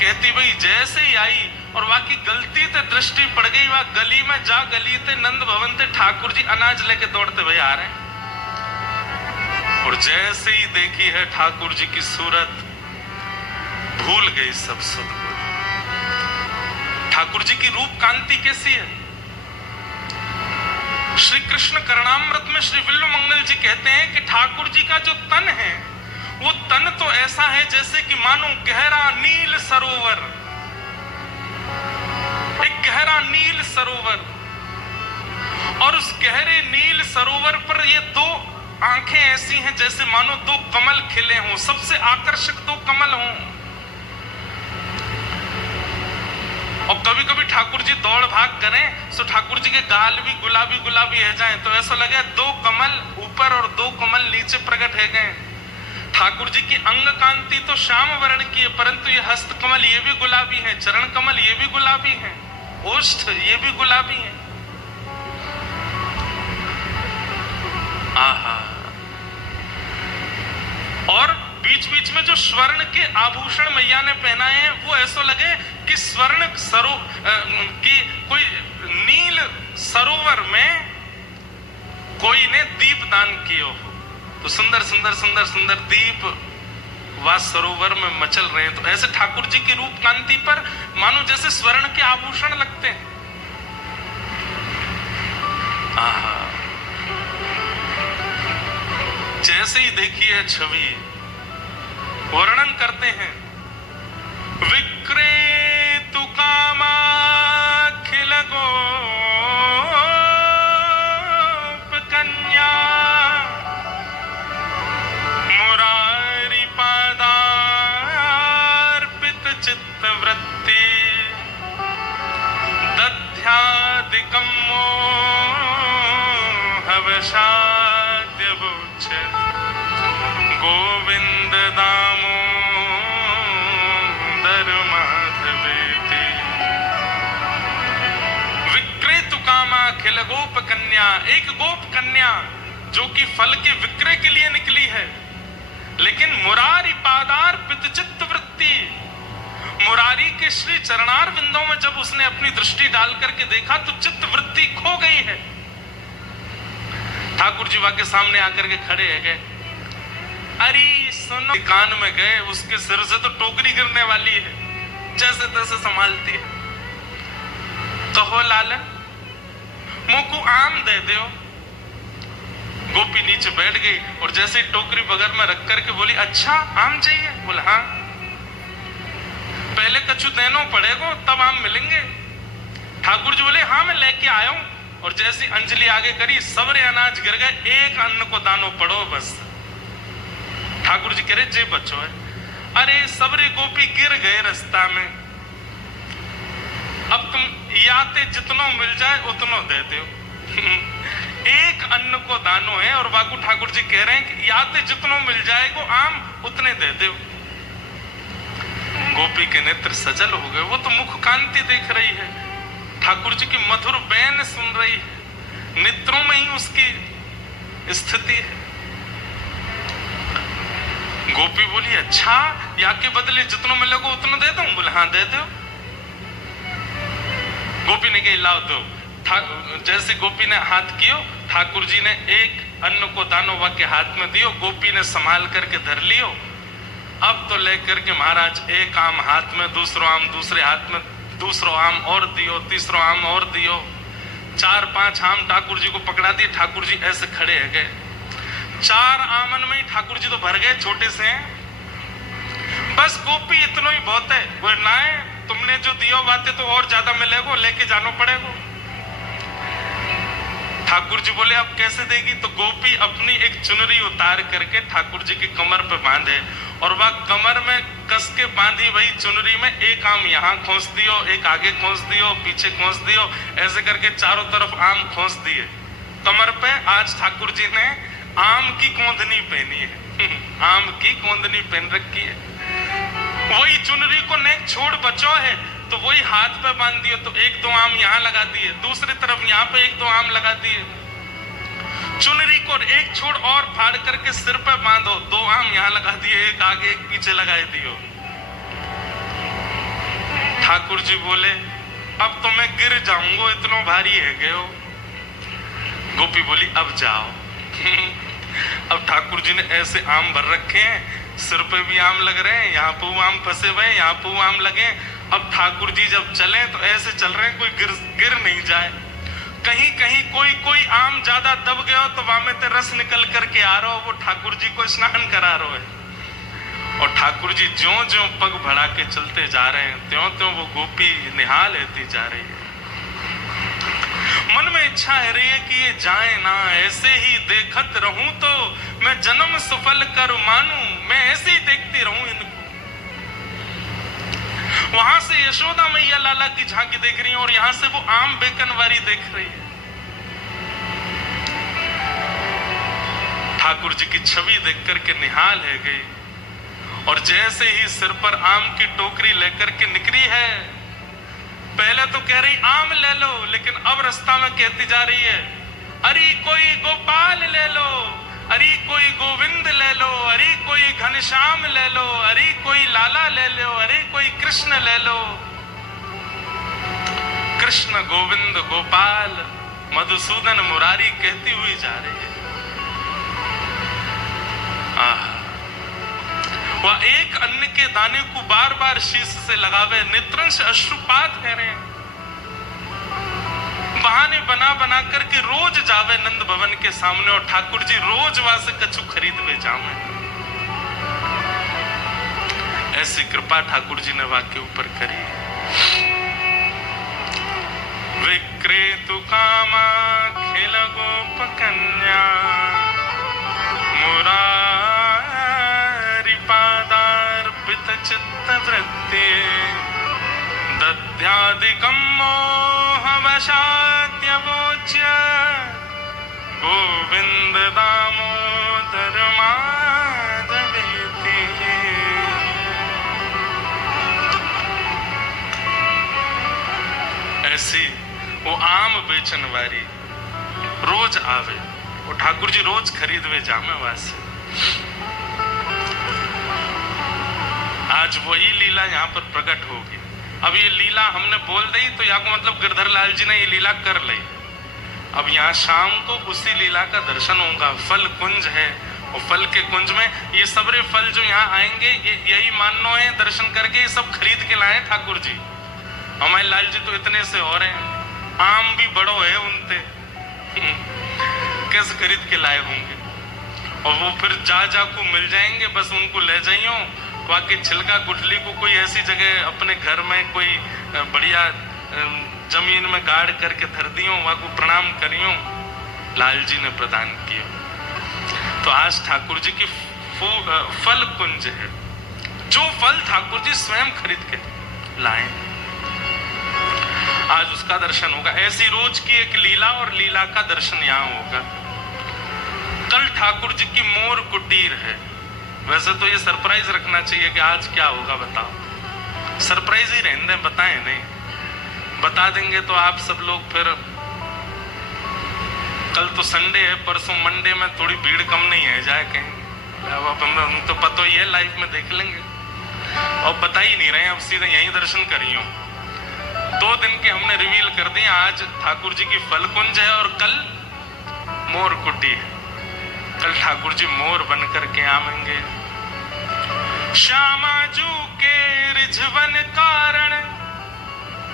कहती भाई जैसे ही आई और बाकी गलती से दृष्टि पड़ गई, वह गली में जा, गली ते नंद भवन ते ठाकुर जी अनाज लेके दौड़ते हुए आ रहे हैं। और जैसे ही देखी है ठाकुर जी की सूरत, भूल गई सब सुध। ठाकुर जी की रूप कांति कैसी है। श्री कृष्ण करणामृत में श्री विल्व मंगल जी कहते हैं कि ठाकुर जी का जो तन है वो तन तो ऐसा है जैसे कि मानो गहरा नील सरोवर, एक गहरा नील सरोवर, और उस गहरे नील सरोवर पर ये दो आंखें ऐसी हैं जैसे मानो दो कमल खिले हों, सबसे आकर्षक दो कमल हों। और कभी कभी ठाकुर जी दौड़ भाग करें तो ठाकुर जी के गाल भी गुलाबी गुलाबी है जाएं, तो ऐसा लगे दो कमल ऊपर और दो कमल नीचे प्रकट है गए। ठाकुर जी की अंग कांति तो श्याम वर्ण की है, परंतु ये हस्त कमल ये भी गुलाबी है, चरण कमल ये भी गुलाबी है, ओष्ठ ये भी गुलाबी है। आहा। और बीच बीच में जो स्वर्ण के आभूषण मैया ने पहनाए हैं वो ऐसा लगे कि स्वर्ण की कोई नील सरोवर में कोई ने दीप दान किए हो, तो सुंदर सुंदर सुंदर सुंदर दीप वह सरोवर में मचल रहे हैं। तो ऐसे ठाकुर जी की रूप कांति पर मानो जैसे स्वर्ण के आभूषण लगते हैं। आहा। जैसे ही देखिए छवि वर्णन करते हैं, विक्रेतु कामाखिल गोप कन्या मुरारी पादार्पित चित्तवृत्ति दध्यादिकं मोहवशाद्यवोच्यते गोविंद दामोदर माधवेति। विक्रेतु कामाखिल गोप कन्या, एक गोप कन्या जो कि फल के विक्रय के लिए निकली है, लेकिन मुरारी पादार्पित चित्त वृत्ति, मुरारी के श्री चरणार बिंदों में जब उसने अपनी दृष्टि डाल करके देखा तो चित्त वृत्ति खो गई है। ठाकुर जी वहां के सामने आकर के खड़े है गए, अरे सुनो, कान में गए, उसके सिर से तो टोकरी गिरने वाली है, जैसे तैसे संभालती है। कहो लालन मोकू आम दे दो। गोपी नीचे बैठ गई और जैसे टोकरी बगल में रख करके बोली, अच्छा आम चाहिए? बोला हाँ। पहले कछु देनो पड़ेगो तब आम मिलेंगे। ठाकुर जी बोले हाँ मैं लेके आया हूं। और जैसी अंजलि आगे करी सबरे अनाज गिर गए, एक अन्न को दानो पड़ो बस। ठाकुर जी कह रहे जे बच्चों है, अरे सबरे गोपी गिर गए रास्ता में, अब तुम याते जितनो मिल जाए उतनो दे दो। एक अन्न को दानो है और बाकू ठाकुर जी कह रहे हैं कि याते जितनो मिल जाएगो आम उतने दे दो। गोपी के नेत्र सजल हो गए, वो तो मुख कांति देख रही है, ठाकुर जी की मधुर बैन सुन रही है, नेत्रों में ही उसकी स्थिति है। गोपी बोली अच्छा या के बदले जितनो मिलेगो उतना दे दूं? बोले हाँ दे दो। गोपी ने कही लाओ दो। जैसे गोपी ने हाथ कियो, ठाकुर जी ने एक अन्न को दानो वा के हाथ में दियो, गोपी ने संभाल करके धर लियो। अब तो लेकर के महाराज एक आम हाथ में, दूसरो आम दूसरे हाथ में, दूसरो आम और दियो, तीसरो आम और दियो, 4-5 आम ठाकुर जी को पकड़ा दिए। ठाकुर जी ऐसे खड़े है गए, 4 आमन में ही ठाकुर जी तो भर गए, छोटे से हैं। बस गोपी इतना ही बहुत है। वो ना है तुमने जो दियो बातें तो और ज्यादा मिलेगो, लेके जानो पड़ेगो। ठाकुर जी बोले अब कैसे देगी? तो गोपी अपनी एक चुनरी उतार करके ठाकुर जी की कमर पे बांधे और वह कमर में कस के बांधी वही चुनरी में एक आम यहाँ खोस दियो, एक आगे खोस दियो, पीछे खोस दियो, ऐसे करके चारों तरफ आम खोस दिए कमर पे। आज ठाकुर जी ने आम की कोंदनी पहनी है, आम की कोंदनी पहन रखी है। वही चुनरी को नेक छोड़ बचो है तो वही हाथ पे बांध दिए, तो 1-2 आम यहाँ लगा दिए, दूसरी तरफ यहाँ पे 1-2 आम लगा दिए। चुनरी को एक छोड़ और फाड़ करके सिर पे बांधो, 2 आम यहाँ लगा दिए, एक आगे एक पीछे लगा दियो। ठाकुर जी बोले अब तो मैं गिर जाऊंगा, इतना भारी है गए हो। गोपी बोली अब जाओ। अब ठाकुर जी ने ऐसे आम भर रखे हैं, सिर पे भी आम लग रहे हैं, यहाँ पे आम फंसे हुए, यहाँ पे आम लगे। अब ठाकुर जी जब चले तो ऐसे चल रहे हैं कोई गिर नहीं जाए। कहीं कहीं कोई आम ज्यादा दब गया तो वहां में ते रस निकल करके आ रहा हो, वो ठाकुर जी को स्नान करा रहा है। और ठाकुर जी ज्यों ज्यों पग बढ़ा के चलते जा रहे हैं, त्यों त्यों वो गोपी निहाल लेती जा रही है। मन में इच्छा है रही है कि ये जाए ना, ऐसे ही देखत रहूं तो मैं जन्म सफल कर मानूं, मैं ऐसे ही देखती रहूं इनको। वहां से यशोदा मैया लाला की झांकी देख रही है और यहां से वो आम बेकनवारी देख रही है। ठाकुर जी की छवि देख करके निहाल है गई और जैसे ही सिर पर आम की टोकरी लेकर के निकली है, पहले तो कह रही आम ले लो, लेकिन अब रास्ता में कहती जा रही है अरे कोई गोपाल ले लो, अरे कोई गोविंद ले लो, अरे कोई घनश्याम ले लो, अरे कोई लाला ले लो, अरे कोई कृष्ण ले लो। कृष्ण गोविंद गोपाल मधुसूदन मुरारी कहती हुई जा रही है। वह एक अन्न के दाने को बार बार शीश से लगावे, नेत्रंश अश्रुपात कह रहे हैं। बहाने बना बना करके रोज जावे नंद भवन के सामने और ठाकुर जी रोज वहां से कछु खरीद वे जावे। ऐसी कृपा ठाकुर जी ने वाक्य ऊपर करी। विक्रेतु कामा खिल गोप कन्या मुरारी पादार्पित चित्त वृत्ति दध्यादिकं मोहवशाद्यवोच्य गोविंद दामोदर माधवेति। ऐसी वो आम बेचन वारी रोज आवे और ठाकुर जी रोज खरीदवे जामे वासे। आज वही लीला यहाँ पर प्रकट होगी। अब ये लीला हमने बोल दी तो यहाँ को मतलब गिरधर लाल जी ने ये लीला कर ली। अब यहाँ शाम को उसी लीला का दर्शन होगा। फल कुंज है और फल के कुंज में ये सबरे फल जो यहाँ आएंगे ये यही मानो है, दर्शन करके ये सब खरीद के लाए ठाकुर जी। हमारे लाल जी तो इतने से और हैं, आम भी बड़ो है उनते कैसे खरीद के लाए होंगे। और वो फिर जा को मिल जाएंगे, बस उनको ले जाइयो। बाकी छिलका गुठली को कोई ऐसी जगह अपने घर में कोई बढ़िया जमीन में गाड़ करके धर दियो, वहां को प्रणाम करियो। लाल जी ने प्रदान किया। तो आज ठाकुर जी की फल कुंज है, जो फल ठाकुर जी स्वयं खरीद के लाए, आज उसका दर्शन होगा। ऐसी रोज की एक लीला और लीला का दर्शन यहाँ होगा। कल ठाकुर जी की मोर कुटीर है। वैसे तो ये सरप्राइज रखना चाहिए कि आज क्या होगा बताओ, सरप्राइज ही रहने दें, बताएं नहीं। बता देंगे तो आप सब लोग फिर, कल तो संडे है, परसों मंडे में थोड़ी भीड़ कम नहीं है जाए कहीं। अब हम तो पता ही है, लाइव में देख लेंगे। और बता ही नहीं रहे, अब सीधे यहीं दर्शन करियो। 2 दिन के हमने रिवील कर दिए। आज ठाकुर जी की फल कुंज है और कल मोर कुटी है। कल ठाकुर जी मोर बन करके आवेंगे। श्यामा जू के रिझवन कारण,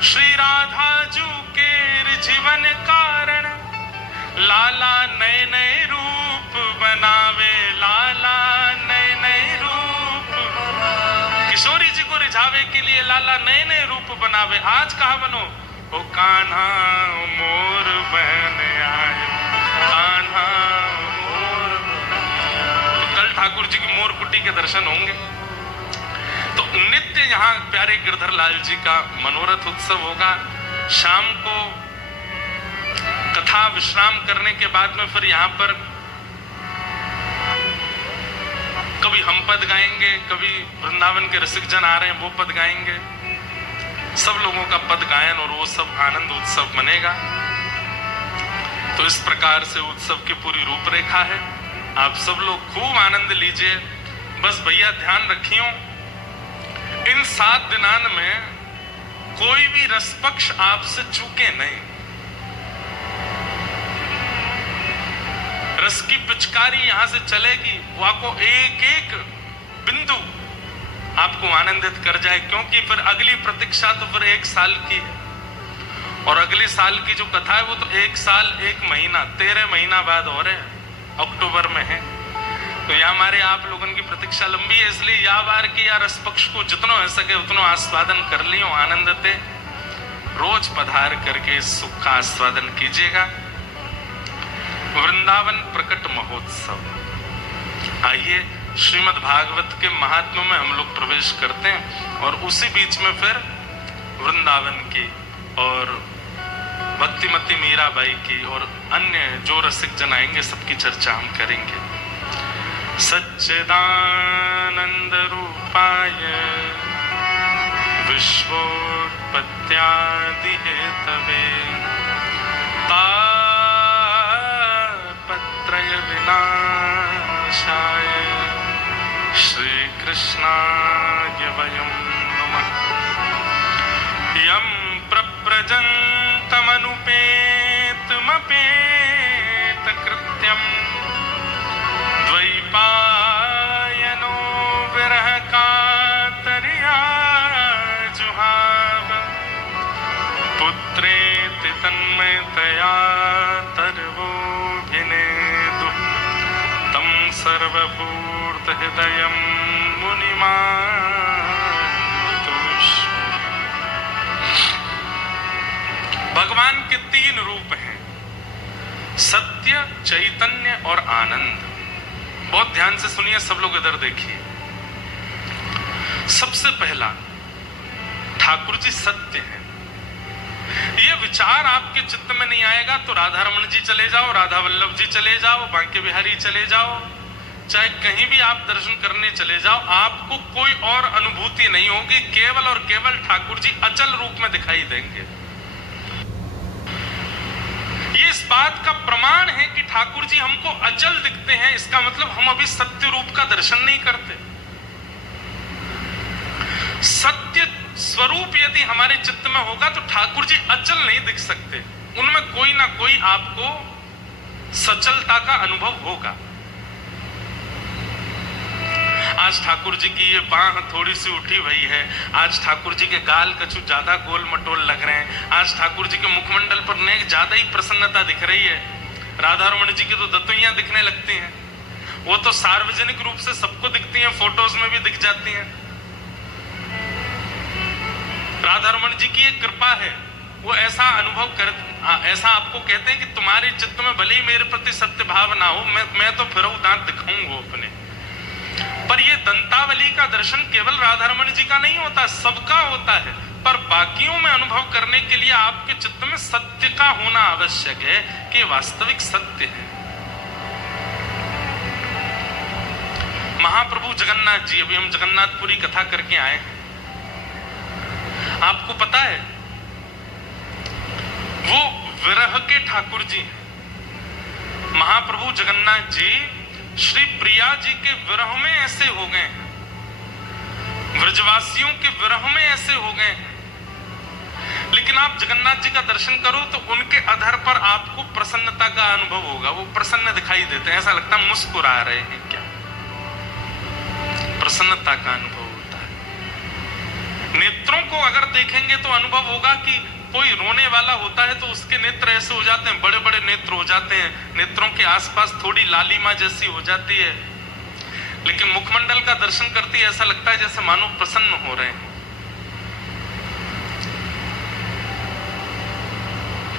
श्री राधा जू के रिझवन कारण, लाला नए नए रूप बनावे, लाला नए नए रूप। किशोरी जी को रिझावे के लिए लाला नए नए रूप बनावे। आज कहा बनो, ओ कान्हा मोर बन आए, कान्हा मोर। तो कल ठाकुर जी की मोर कुटी के दर्शन होंगे। तो नित्य यहाँ प्यारे गिरधर लाल जी का मनोरथ उत्सव होगा। शाम को कथा विश्राम करने के बाद में फिर यहाँ पर कभी हम पद गाएंगे, कभी वृंदावन के रसिक जन आ रहे हैं वो पद गाएंगे। सब लोगों का पद गायन और वो सब आनंद उत्सव बनेगा। तो इस प्रकार से उत्सव की पूरी रूपरेखा है। आप सब लोग खूब आनंद लीजिए। बस भैया ध्यान रखियो, इन 7 दिनान में कोई भी रसपक्ष आपसे चूके नहीं। रस की पिचकारी यहां से चलेगी, वो आपको एक एक बिंदु आपको आनंदित कर जाए। क्योंकि फिर अगली प्रतीक्षा तो फिर 1 साल की है और अगले साल की जो कथा है वो तो 1 साल 1 महीना 13 महीना बाद हो रहे हैं, अक्टूबर में है। तो तो या हमारे आप लोगों की प्रतीक्षा लंबी है, इसलिए या बार की या रस पक्ष को जितनो हो सके उतनो आस्वादन कर लियो आनंद ते। रोज पधार करके इस सुख का आस्वादन कीजिएगा। वृंदावन प्रकट महोत्सव। आइए श्रीमद् भागवत के महात्म्य में हम लोग प्रवेश करते हैं और उसी बीच में फिर वृंदावन की और भक्तिमती मीराबाई की और अन्य जो रसिक जन आएंगे सबकी चर्चा हम करेंगे। सच्चिदानंद रूपाय विश्वोत्पत्त्यादि हेतवे तापत्रय विनाशाय श्री कृष्णाय वयं नमः। यं प्रव्रजन्तमनुपेतमपेतकृत्यं द्वैपायनो विरह कातर्या जुहाव पुत्रेति तन्मयतया तर्वोऽभिनेदु तं सर्वभूतहृदयं मुनिमानतोऽस्मि। भगवान के तीन रूप हैं, सत्य, चैतन्य और आनंद। बहुत ध्यान से सुनिए सब लोग, इधर देखिए। सबसे पहला, ठाकुर जी सत्य हैं। ये विचार आपके चित्त में नहीं आएगा तो राधा रमन जी चले जाओ, राधा वल्लभ जी चले जाओ, बांके बिहारी चले जाओ, चाहे कहीं भी आप दर्शन करने चले जाओ, आपको कोई और अनुभूति नहीं होगी। केवल और केवल ठाकुर जी अचल रूप में दिखाई देंगे। ये इस बात का प्रमाण है कि ठाकुर जी हमको अचल दिखते हैं, इसका मतलब हम अभी सत्य रूप का दर्शन नहीं करते। सत्य स्वरूप यदि हमारे चित्त में होगा तो ठाकुर जी अचल नहीं दिख सकते, उनमें कोई ना कोई आपको सचलता का अनुभव होगा। आज ठाकुर जी की ये बांह थोड़ी सी उठी हुई है, आज ठाकुर जी के गाल कछु ज्यादा गोल मटोल लग रहे हैं, आज ठाकुर जी के मुखमंडल पर नेक ज्यादा ही प्रसन्नता दिख रही है। राधा रमन जी की तो दतुइयां दिखने लगती हैं, वो तो सार्वजनिक रूप से सबको दिखती हैं, फोटोज में भी दिख जाती हैं। राधा रमन जी की एक कृपा है, वो ऐसा अनुभव कर, ऐसा आपको कहते हैं कि तुम्हारे चित्त में भले ही मेरे प्रति सत्य भाव ना हो, मैं तो फिर दांत दिखाऊंगा अपने। पर ये दंतावली का दर्शन केवल राधा रमन जी का नहीं होता, सबका होता है। पर बाकियों में अनुभव करने के लिए आपके चित्त में सत्य का होना आवश्यक है कि वास्तविक सत्य है। महाप्रभु जगन्नाथ जी, अभी हम जगन्नाथपुरी कथा करके आए हैं, आपको पता है वो विरह के ठाकुर जी हैं। महाप्रभु जगन्नाथ जी श्री प्रिया जी के विरह में ऐसे हो गए हैं, ब्रजवासियों के विरह में ऐसे हो गए हैं। लेकिन आप जगन्नाथ जी का दर्शन करो तो उनके अधर पर आपको प्रसन्नता का अनुभव होगा, वो प्रसन्न दिखाई देते हैं, ऐसा लगता है मुस्कुरा रहे हैं। क्या प्रसन्नता का अनुभव होता है। नेत्रों को अगर देखेंगे तो अनुभव होगा कि कोई रोने वाला होता है तो उसके नेत्र ऐसे हो जाते हैं, बड़े बड़े नेत्र हो जाते हैं, नेत्रों के आसपास थोड़ी लालिमा जैसी हो जाती है। लेकिन मुखमंडल का दर्शन करते ही ऐसा लगता है जैसे मानो प्रसन्न हो रहे हैं।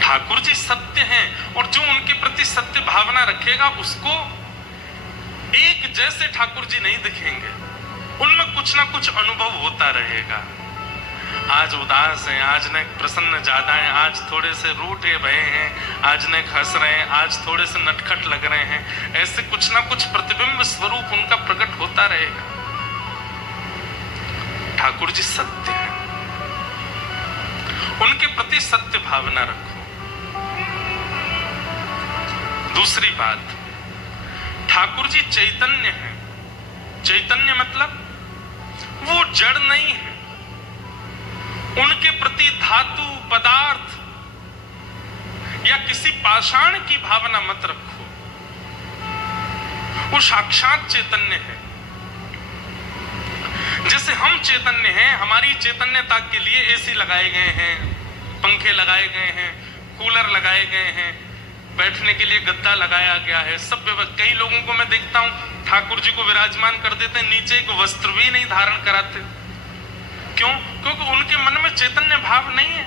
ठाकुर जी सत्य हैं और जो उनके प्रति सत्य भावना रखेगा उसको एक जैसे ठाकुर जी नहीं दिखेंगे, उनमें कुछ ना कुछ अनुभव होता रहेगा। आज उदास हैं, आज न प्रसन्न ज्यादा हैं, आज थोड़े से रूठे भये हैं, आज न हंस रहे हैं, आज थोड़े से नटखट लग रहे हैं। ऐसे कुछ ना कुछ प्रतिबिंब स्वरूप उनका प्रकट होता रहेगा। ठाकुर जी सत्य हैं, उनके प्रति सत्य भावना रखो। दूसरी बात, ठाकुर जी चैतन्य हैं। चैतन्य मतलब वो जड़ नहीं है, उनके प्रति धातु पदार्थ या किसी पाषाण की भावना मत रखो, वो साक्षात चैतन्य है। जैसे हम चैतन्य हैं, हमारी चैतन्यता के लिए एसी लगाए गए हैं, पंखे लगाए गए हैं, कूलर लगाए गए हैं, बैठने के लिए गद्दा लगाया गया है, सब कई लोगों को मैं देखता हूं ठाकुर जी को विराजमान कर देते हैं, नीचे एक वस्त्र भी नहीं धारण कराते। क्यों? क्योंकि उनके मन में चैतन्य भाव नहीं है।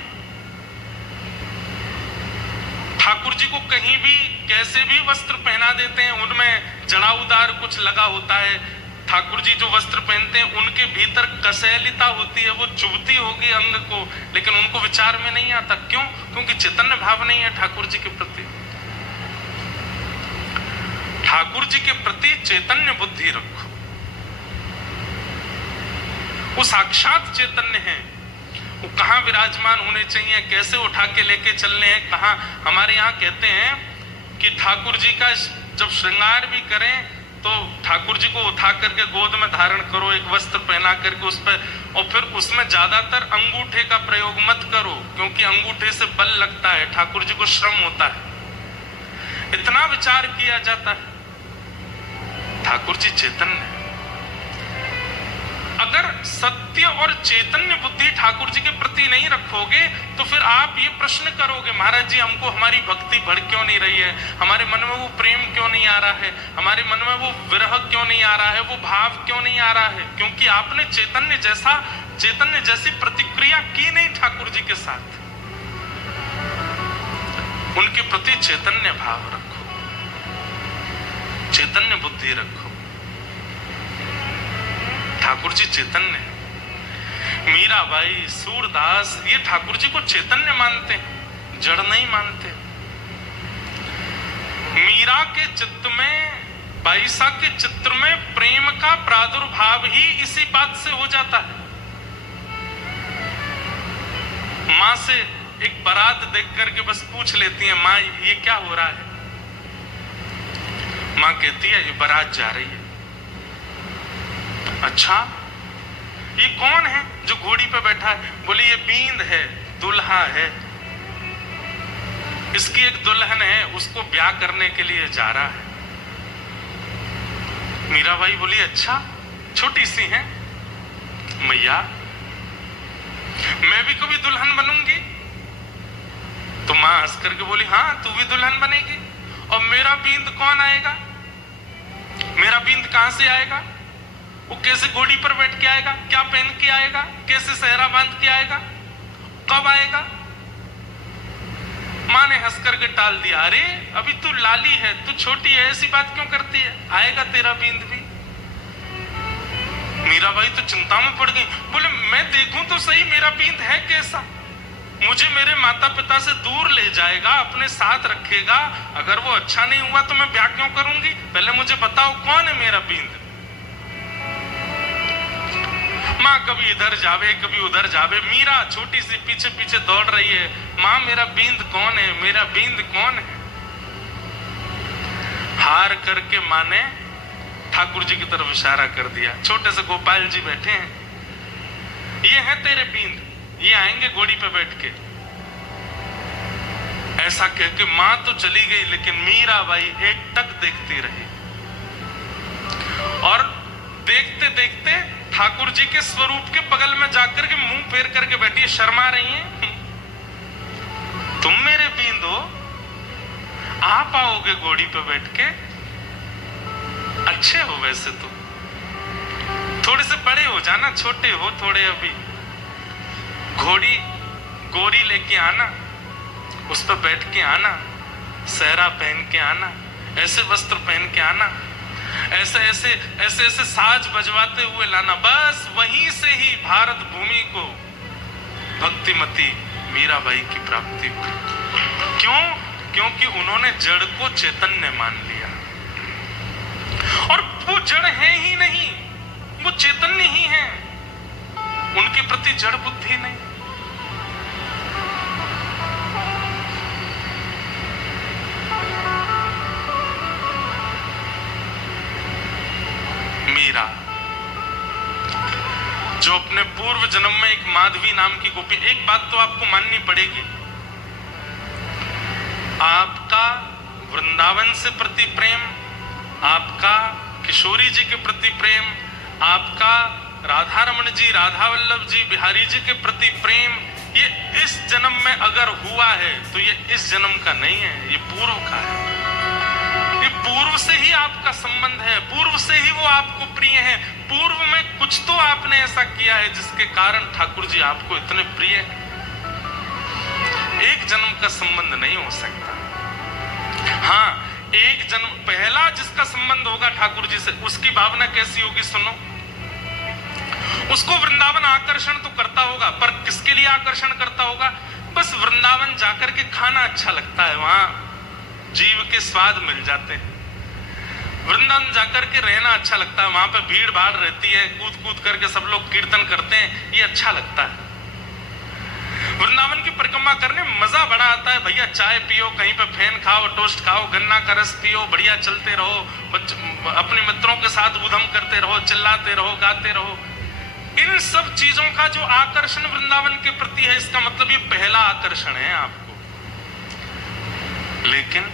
ठाकुर जी को कहीं भी कैसे भी वस्त्र पहना देते हैं, उनमें जड़ाऊदार कुछ लगा होता है। ठाकुर जी जो वस्त्र पहनते हैं उनके भीतर कसैलिता होती है, वो चुभती होगी अंग को, लेकिन उनको विचार में नहीं आता। क्यों? क्योंकि चैतन्य भाव नहीं है ठाकुर जी के प्रति। ठाकुर जी के प्रति चैतन्य बुद्धि रखो। वो साक्षात चैतन्य है, वो कहां विराजमान होने चाहिए, कैसे उठा के लेके चलने हैं, कहां। हमारे यहाँ कहते हैं कि ठाकुर जी का जब श्रृंगार भी करें तो ठाकुर जी को उठा करके गोद में धारण करो, एक वस्त्र पहना करके उस पर, और फिर उसमें ज्यादातर अंगूठे का प्रयोग मत करो, क्योंकि अंगूठे से बल लगता है, ठाकुर जी को श्रम होता है। इतना विचार किया जाता है। ठाकुर जी चैतन्य है। अगर सत्य और चैतन्य बुद्धि ठाकुर जी के प्रति नहीं रखोगे तो फिर आप ये प्रश्न करोगे, महाराज जी हमको हमारी भक्ति बढ़ क्यों नहीं रही है, हमारे मन में वो प्रेम क्यों नहीं आ रहा है, हमारे मन में वो विरह क्यों नहीं आ रहा है, वो भाव क्यों नहीं आ रहा है? क्योंकि आपने चैतन्य जैसी प्रतिक्रिया की नहीं ठाकुर जी के साथ। उनके प्रति चैतन्य भाव रखो, चैतन्य बुद्धि रखो। ठाकुर जी चैतन्य है। मीराबाई, सूरदास ये ठाकुर जी को चैतन्य मानते हैं, जड़ नहीं मानते। मीरा के चित्त में, बाईसा के चित्र में प्रेम का प्रादुर्भाव ही इसी बात से हो जाता है। मां से एक बारात देख करके बस पूछ लेती है, मां ये क्या हो रहा है? मां कहती है ये बारात जा रही है। अच्छा, ये कौन है जो घोड़ी पे बैठा है? बोले ये बींद है, दुल्हा है, इसकी एक दुल्हन है, उसको ब्याह करने के लिए जा रहा है। मीराबाई बोली अच्छा, छोटी सी है मैया, मैं भी कभी दुल्हन बनूंगी? तो मां हंस करके बोली हाँ तू भी दुल्हन बनेगी। और मेरा बींद कौन आएगा? मेरा बींद कहां से आएगा? वो कैसे घोड़ी पर बैठ के आएगा? क्या पहन के आएगा? कैसे सेहरा बांध के आएगा? कब आएगा? मां ने हंस करके टाल दिया, अरे अभी तू लाली है, तू छोटी है, ऐसी बात क्यों करती है, आएगा तेरा बींद भी। मीराबाई तो चिंता में पड़ गई, बोले मैं देखूं तो सही मेरा बींद है कैसा, मुझे मेरे माता पिता से दूर ले जाएगा, अपने साथ रखेगा, अगर वो अच्छा नहीं हुआ तो मैं ब्याह क्यों करूंगी, पहले मुझे बताओ कौन है मेरा बींद। माँ कभी इधर जावे कभी उधर जावे, मीरा छोटी सी पीछे पीछे दौड़ रही है, माँ मेरा बींद कौन है, मेरा बींद कौन है। हार करके माँ ने ठाकुर जी की तरफ इशारा कर दिया, छोटे से गोपाल जी बैठे हैं, ये है तेरे बींद, ये आएंगे घोड़ी पे बैठ के। ऐसा कह के माँ तो चली गई, लेकिन मीराबाई एकटक देखती रही और देखते देखते ठाकुर जी के स्वरूप के बगल में जाकर के मुंह फेर करके बैठी है, शर्मा रही हैं। तुम मेरे बींद हो, आप आओगे घोड़ी पे बैठ के, अच्छे हो वैसे तो, थोड़े से बड़े हो जाना, छोटे हो थोड़े अभी, घोड़ी गोरी लेके आना, उस पर बैठ के आना, सहरा पहन के आना, ऐसे वस्त्र पहन के आना, ऐसे ऐसे ऐसे ऐसे साज बजवाते हुए लाना, बस वहीं से ही भारत भूमि को भक्तिमती मीराबाई की प्राप्ति हुई। क्यों? क्योंकि उन्होंने जड़ को चैतन्य मान लिया, और वो जड़ है ही नहीं, वो चैतन्य ही है, उनके प्रति जड़ बुद्धि नहीं। मीरा जो अपने पूर्व जन्म में एक माधवी नाम की गोपी, एक बात तो आपको माननी पड़ेगी, आपका वृंदावन से प्रति प्रेम, आपका किशोरी जी के प्रति प्रेम, आपका राधा रमण जी, राधा वल्लभ जी, बिहारी जी के प्रति प्रेम, ये इस जन्म में अगर हुआ है तो ये इस जन्म का नहीं है, ये पूर्व का है। ये पूर्व से ही आपका संबंध है, पूर्व से ही वो आपको प्रिय है। पूर्व में कुछ तो आपने ऐसा किया है जिसके कारण ठाकुर जी आपको इतने प्रिय हैं। एक जन्म का संबंध नहीं हो सकता। हाँ, एक जन्म पहला जिसका संबंध होगा ठाकुर जी से, उसकी भावना कैसी होगी सुनो। उसको वृंदावन आकर्षण तो करता होगा, पर किसके लिए आकर्षण करता होगा? बस वृंदावन जाकर के खाना अच्छा लगता है, वहां जीव के स्वाद मिल जाते हैं। वृंदावन जाकर के रहना अच्छा लगता है, वहां पे भीड़ भाड़ रहती है, कूद कूद करके सब लोग कीर्तन करते हैं, ये अच्छा लगता है। वृंदावन की परिक्रमा करने मजा बड़ा आता है भैया। चाय पियो, कहीं पे फैन खाओ, टोस्ट खाओ, गन्ना का रस पियो, बढ़िया चलते रहो, अपने मित्रों के साथ उधम करते रहो, चिल्लाते रहो, गाते रहो। इन सब चीजों का जो आकर्षण वृंदावन के प्रति है, इसका मतलब ये पहला आकर्षण है आपको। लेकिन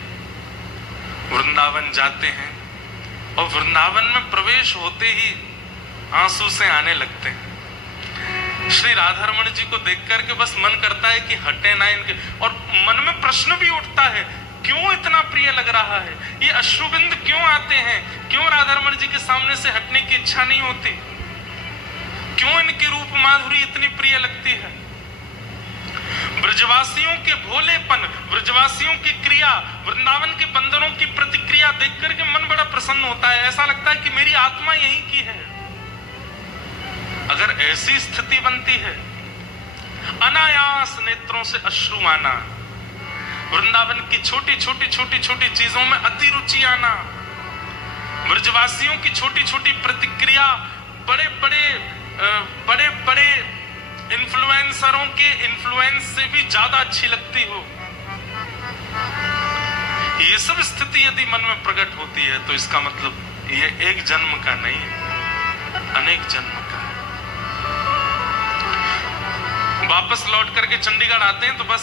वृंदावन जाते हैं और वृंदावन में प्रवेश होते ही आंसू से आने लगते हैं। श्री राधारमण जी को देख करके बस मन करता है कि हटे ना इनके, और मन में प्रश्न भी उठता है, क्यों इतना प्रिय लग रहा है, ये अश्रुबिंद क्यों आते हैं, क्यों राधारमण जी के सामने से हटने की इच्छा नहीं होती, क्यों इनकी रूप माधुरी इतनी प्रिय लगती है। ब्रजवासियों के भोलेपन, ब्रजवासियों की क्रिया, वृंदावन के बंदरों की प्रतिक्रिया देख करके मन बड़ा प्रसन्न होता है। ऐसा लगता है कि मेरी आत्मा यहीं की है। अगर ऐसी स्थिति बनती है, अनायास नेत्रों से अश्रु आना, वृंदावन की छोटी छोटी चीजों में अति रुचि आना, ब्रजवासियों की छोटी छोटी प्रतिक्रिया बड़े बड़े इन्फ्लुएंसरों के इन्फ्लुएंस से भी ज्यादा अच्छी लगती हो, ये सब स्थिति यदि मन में प्रकट होती है तो इसका मतलब ये एक जन्म का नहीं है, अनेक जन्म का है। वापस लौट करके चंडीगढ़ आते हैं तो बस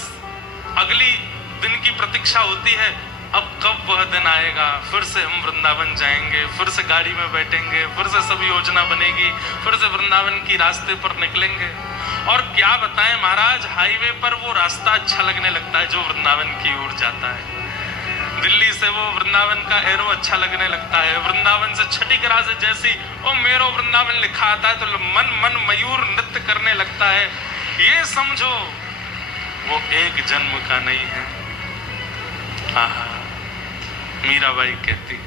अगली दिन की प्रतीक्षा होती है, अब कब वह दिन आएगा, फिर से हम वृंदावन जाएंगे, फिर से गाड़ी में बैठेंगे, फिर से सब योजना बनेगी, फिर से वृंदावन की रास्ते पर निकलेंगे। और क्या बताएं महाराज, हाईवे पर वो रास्ता अच्छा लगने लगता है जो वृंदावन की ओर जाता है। दिल्ली से वो वृंदावन का एरो अच्छा लगने लगता है, वृंदावन से छठी करा से जैसी ओ मेरो वृंदावन लिखा आता है तो मन मयूर नृत्य करने लगता है। ये समझो वो एक जन्म का नहीं है। आहा, मीराबाई कहती,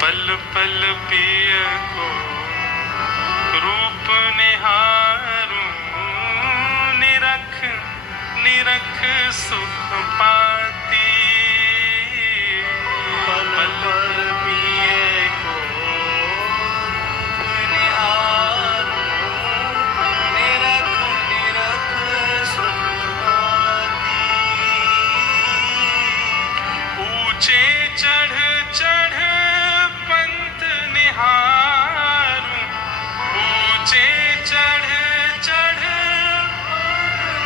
पल पल पिय को रूप निहारूं, निरख निरख सुख पाती। पल पल पिय को निहारूं, निरख निरख सुख पाती। ऊंचे चढ़ चढ़ पंथ निहारूं, ऊंचे चढ़ चढ़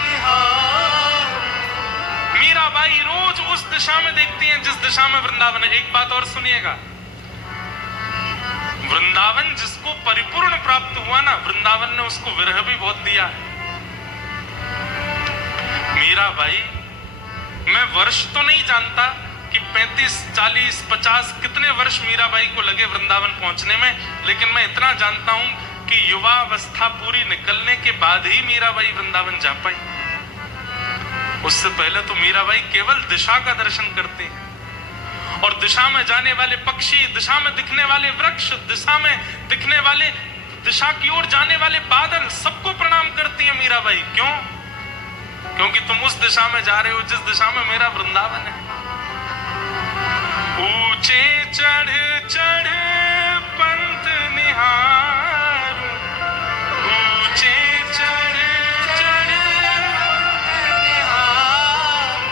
निहारूं। मीराबाई रोज उस दिशा में देखती हैं जिस दिशा में वृंदावन है। एक बात और सुनिएगा, वृंदावन जिसको परिपूर्ण प्राप्त हुआ ना, वृंदावन ने उसको विरह भी बहुत दिया है। मीराबाई, मैं वर्ष तो नहीं जानता कि 35, 40, 50 कितने वर्ष मीराबाई को लगे वृंदावन पहुंचने में, लेकिन मैं इतना जानता हूं कि युवावस्था पूरी निकलने के बाद ही मीराबाई वृंदावन जा पाई। उससे पहले तो मीराबाई केवल दिशा का दर्शन करती हैं, और दिशा में जाने वाले पक्षी, दिशा में दिखने वाले वृक्ष, दिशा में दिखने वाले, दिशा की ओर जाने वाले बादल, सबको प्रणाम करती है मीराबाई। क्यों? क्योंकि तुम उस दिशा में जा रहे हो जिस दिशा में मेरा वृंदावन है। ऊंचे चढ़ चढ़ पंथ निहारूं, ऊंचे चढ़ चढ़ निहारूं।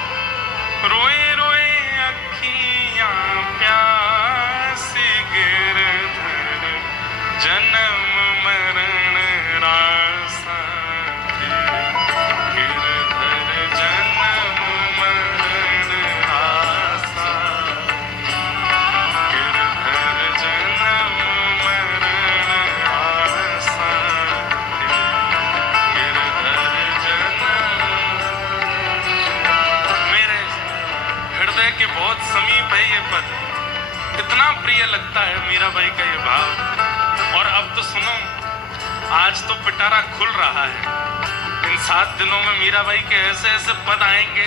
रोए रोए अखियां प्यासी, गिरधर जन्म मरण रासा थे। गिरधर जन्म मरण रासा, गिरधर जन्म मरण प्रिय लगता है मीराबाई का ये भाव। और अब तो सुनो, आज तो पिटारा खुल रहा है। इन 7 दिनों में मीराबाई के ऐसे ऐसे पद आएंगे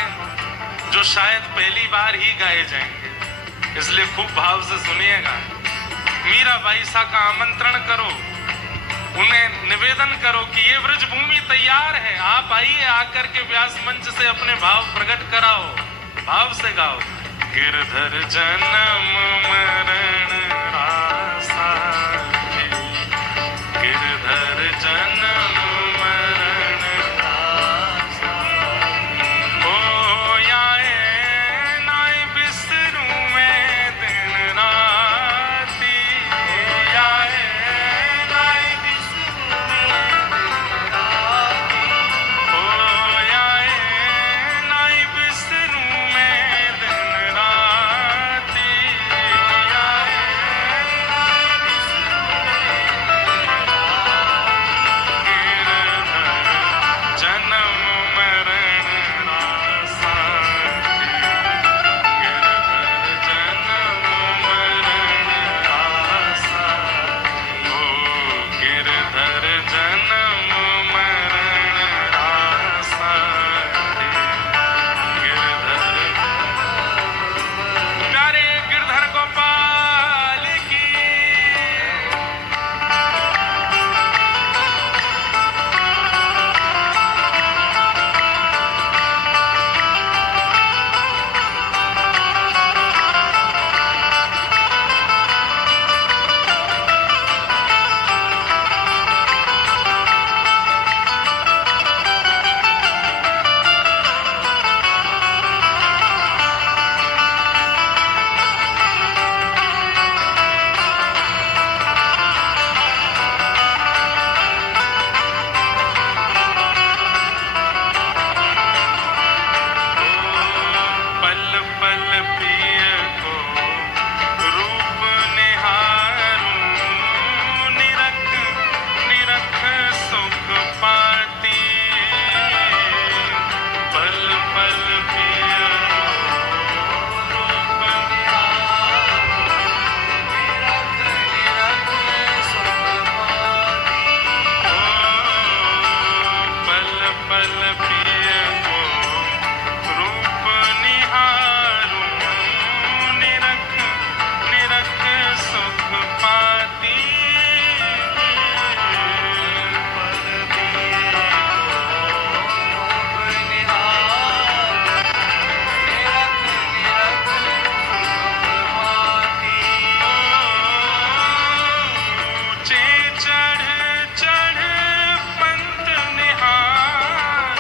जो शायद पहली बार ही गाए जाएंगे, इसलिए खूब भाव से सुनिएगा। मीराबाई सा का आमंत्रण करो, उन्हें निवेदन करो कि ये व्रज भूमि तैयार है, आप आइए, आकर के व्यास मंच से अपने भाव प्रकट कराओ, भाव से गाओ। गिरधर जन्म मरण रासा की, गिरधर जन्म मरण रासा, ओ याए नाय बिसरू मैं दिन राती, याए नाय बिसरू मैं दिन राती, ओ याए नाय बिसरू मैं दिन राती, याए नाय बिसरू गिरधर जन्म मरण रासा की, गिरधर जन्म मरण रासा, ओ गिरधर जन्म मरण रासा की, गिरधर। प्यारे गिरधर गोपाल की। पल पल प्रिय को रूप निहारूं, निरख निरख सुख पाती, पल पल प्रिय को रूप निहारूं, निरख निरख सुख पाती, ओ पल पल प्रिय को रूप निहारूं, निरख निरख सुख पाती, पल प्रिय को रूप निहारूं, निरख निरख सुख पाती, ऊंचे चढ़ चढ़ पंत निहार,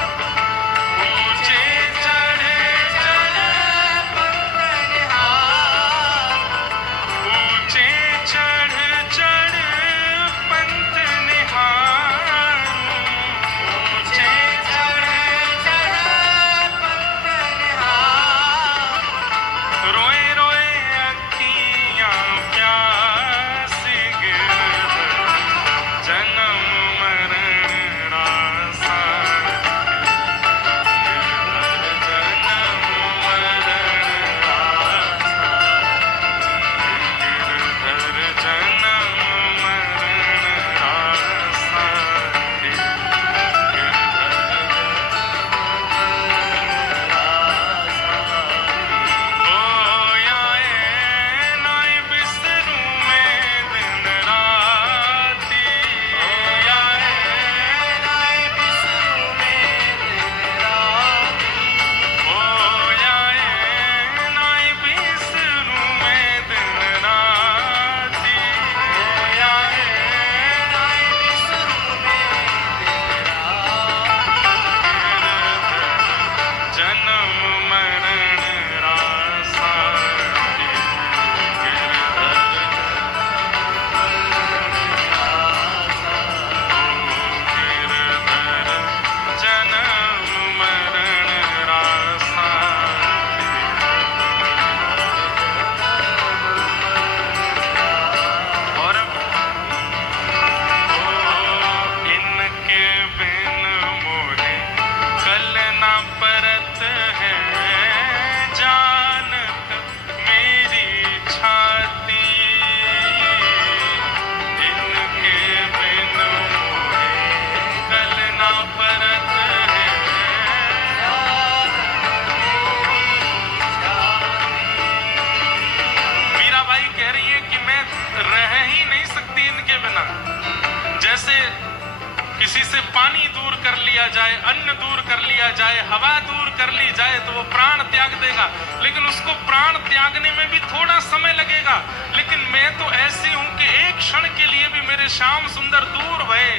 किसी से पानी दूर कर लिया जाए, अन्न दूर कर लिया जाए, हवा दूर कर ली जाए तो वो प्राण त्याग देगा, लेकिन उसको प्राण त्यागने में भी थोड़ा समय लगेगा। लेकिन मैं तो ऐसी हूं कि एक क्षण के लिए भी मेरे श्याम सुंदर दूर भये,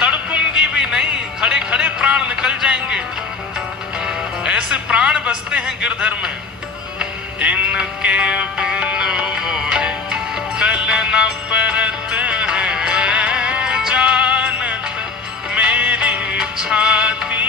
तड़पूंगी भी नहीं, खड़े खड़े प्राण निकल जाएंगे। ऐसे प्राण बसते हैं गिरधर में। इनके बिन मोहे कल न परत है, जानत मेरी छाती।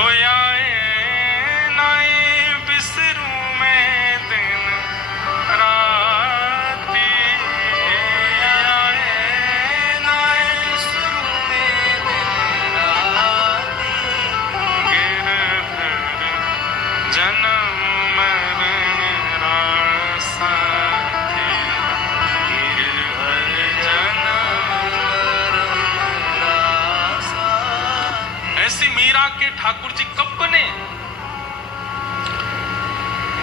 खोयाए नाए बिसरू मैं दिन राती, खोयाए नाए बिसरू मैं दिन राती, गिरधर जन्म मरण रासाथी, गिरधर जन्म मरण रासाथी। ऐसी मीरा के ठाकुर जी कब बने?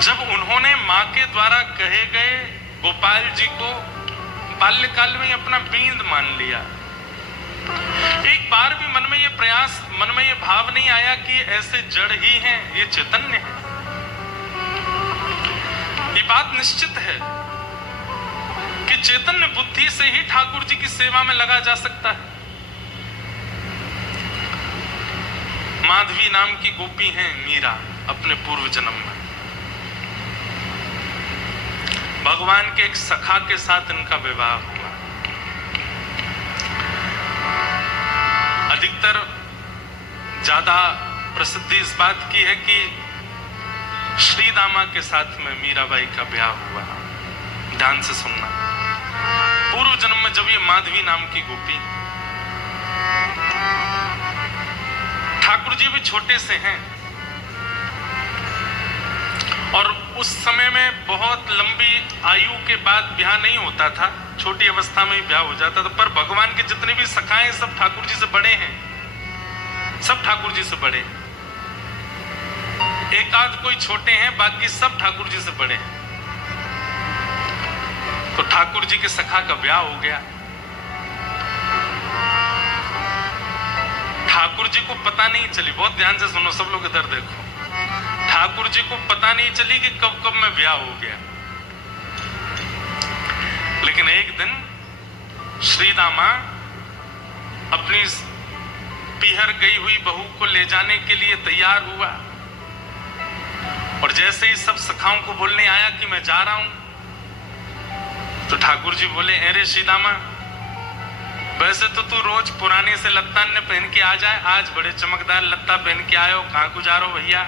जब उन्होंने मां के द्वारा कहे गए गोपाल जी को बाल्यकाल में अपना बींद मान लिया। एक बार भी मन में ये प्रयास, मन में ये भाव नहीं आया कि ऐसे जड़ ही हैं, ये चैतन्य है। ये बात निश्चित है कि चैतन्य बुद्धि से ही ठाकुर जी की सेवा में लगा जा सकता है। माधवी नाम की गोपी हैं मीरा, अपने पूर्व जन्म में भगवान के एक सखा के साथ इनका विवाह हुआ। अधिकतर ज्यादा प्रसिद्धि इस बात की है कि श्री दामा के साथ में मीराबाई का ब्याह हुआ। ध्यान से सुनना, पूर्व जन्म में जब ये माधवी नाम की गोपी, ठाकुर जी भी छोटे से हैं और उस समय में बहुत लंबी आयु के बाद ब्याह नहीं होता था, छोटी अवस्था में ही ब्याह हो जाता था। पर भगवान के जितने भी सखाए सब ठाकुर जी से बड़े हैं, सब ठाकुर जी से बड़े। एक आध कोई छोटे हैं, बाकी सब ठाकुर जी से बड़े हैं। तो ठाकुर जी के सखा का ब्याह हो गया। ठाकुर जी को पता नहीं चली, बहुत ध्यान से सुनो सब लोग, इधर देखो। ठाकुर जी को पता नहीं चली कि कब कब में ब्याह हो गया। लेकिन एक दिन श्री दामा अपनी पीहर गई हुई बहू को ले जाने के लिए तैयार हुआ और जैसे ही सब सखाओं को बोलने आया कि मैं जा रहा हूं, तो ठाकुर जी बोले, अरे श्री दामा, वैसे तो तू रोज पुराने से लत्ता ने पहन के आ जाए, आज बड़े चमकदार लत्ता पहन के आयो, कहां को जा रहे हो भैया?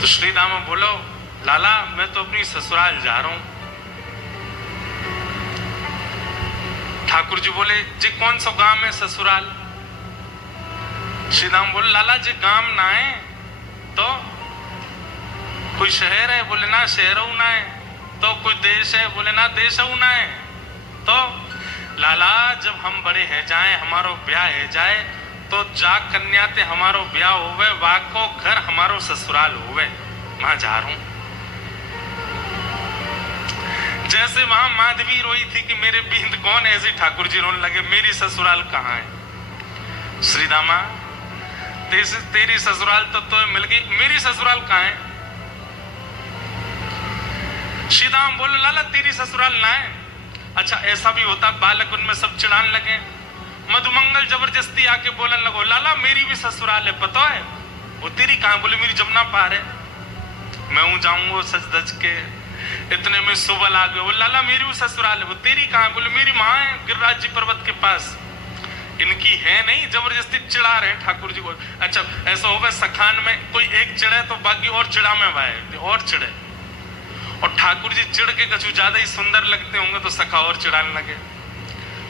तो श्री दामा बोलो, लाला मैं तो अपनी ससुराल जा रहा हूं। ठाकुर जी बोले, जी कौन सा गांव है ससुराल? श्री दामा बोले, लाला जी गांव ना है तो कोई शहर है? बोले ना शहर ना है। तो कोई देश है? बोले ना देश ना है। तो लाला जब हम बड़े है जाए, हमारो ब्याह है जाए, तो जा कन्या ते हमारो ब्याह होवे, वाको घर हमारो ससुराल होवे, वहां जा रहा हूं। जैसे वहां माधवी रोई थी कि मेरे बींद कौन, ऐसे ठाकुर जी रोने लगे, मेरी ससुराल कहाँ है? श्री दामा तेरी ससुराल तो मिल गई, मेरी ससुराल कहाँ है? श्री दामा बोले, लाला तेरी ससुराल ना है। अच्छा ऐसा भी होता, बालक उनमें सब चिढ़ाने लगे। मधुमंगल जबरदस्ती आके बोलने लगो, लाला मेरी भी ससुराल है, पता है? वो तेरी कहां? बोले मेरी जमुना पार है, मैं हूं जाऊंगा सच धज के। इतने में सुबल आ गए, वो लाला मेरी भी ससुराल है। वो तेरी कहां? बोले मेरी माँ है गिरिराज जी पर्वत के पास। इनकी है नहीं, जबरदस्ती चिढ़ा रहे ठाकुर जी को। अच्छा ऐसा होगा सखान में कोई एक चिढ़े तो बाकी और चिढ़ा में वाए और चिढ़े, और ठाकुर जी चिढ़ के कछु ज्यादा ही सुंदर लगते होंगे तो सखा और चिढ़ाने लगे।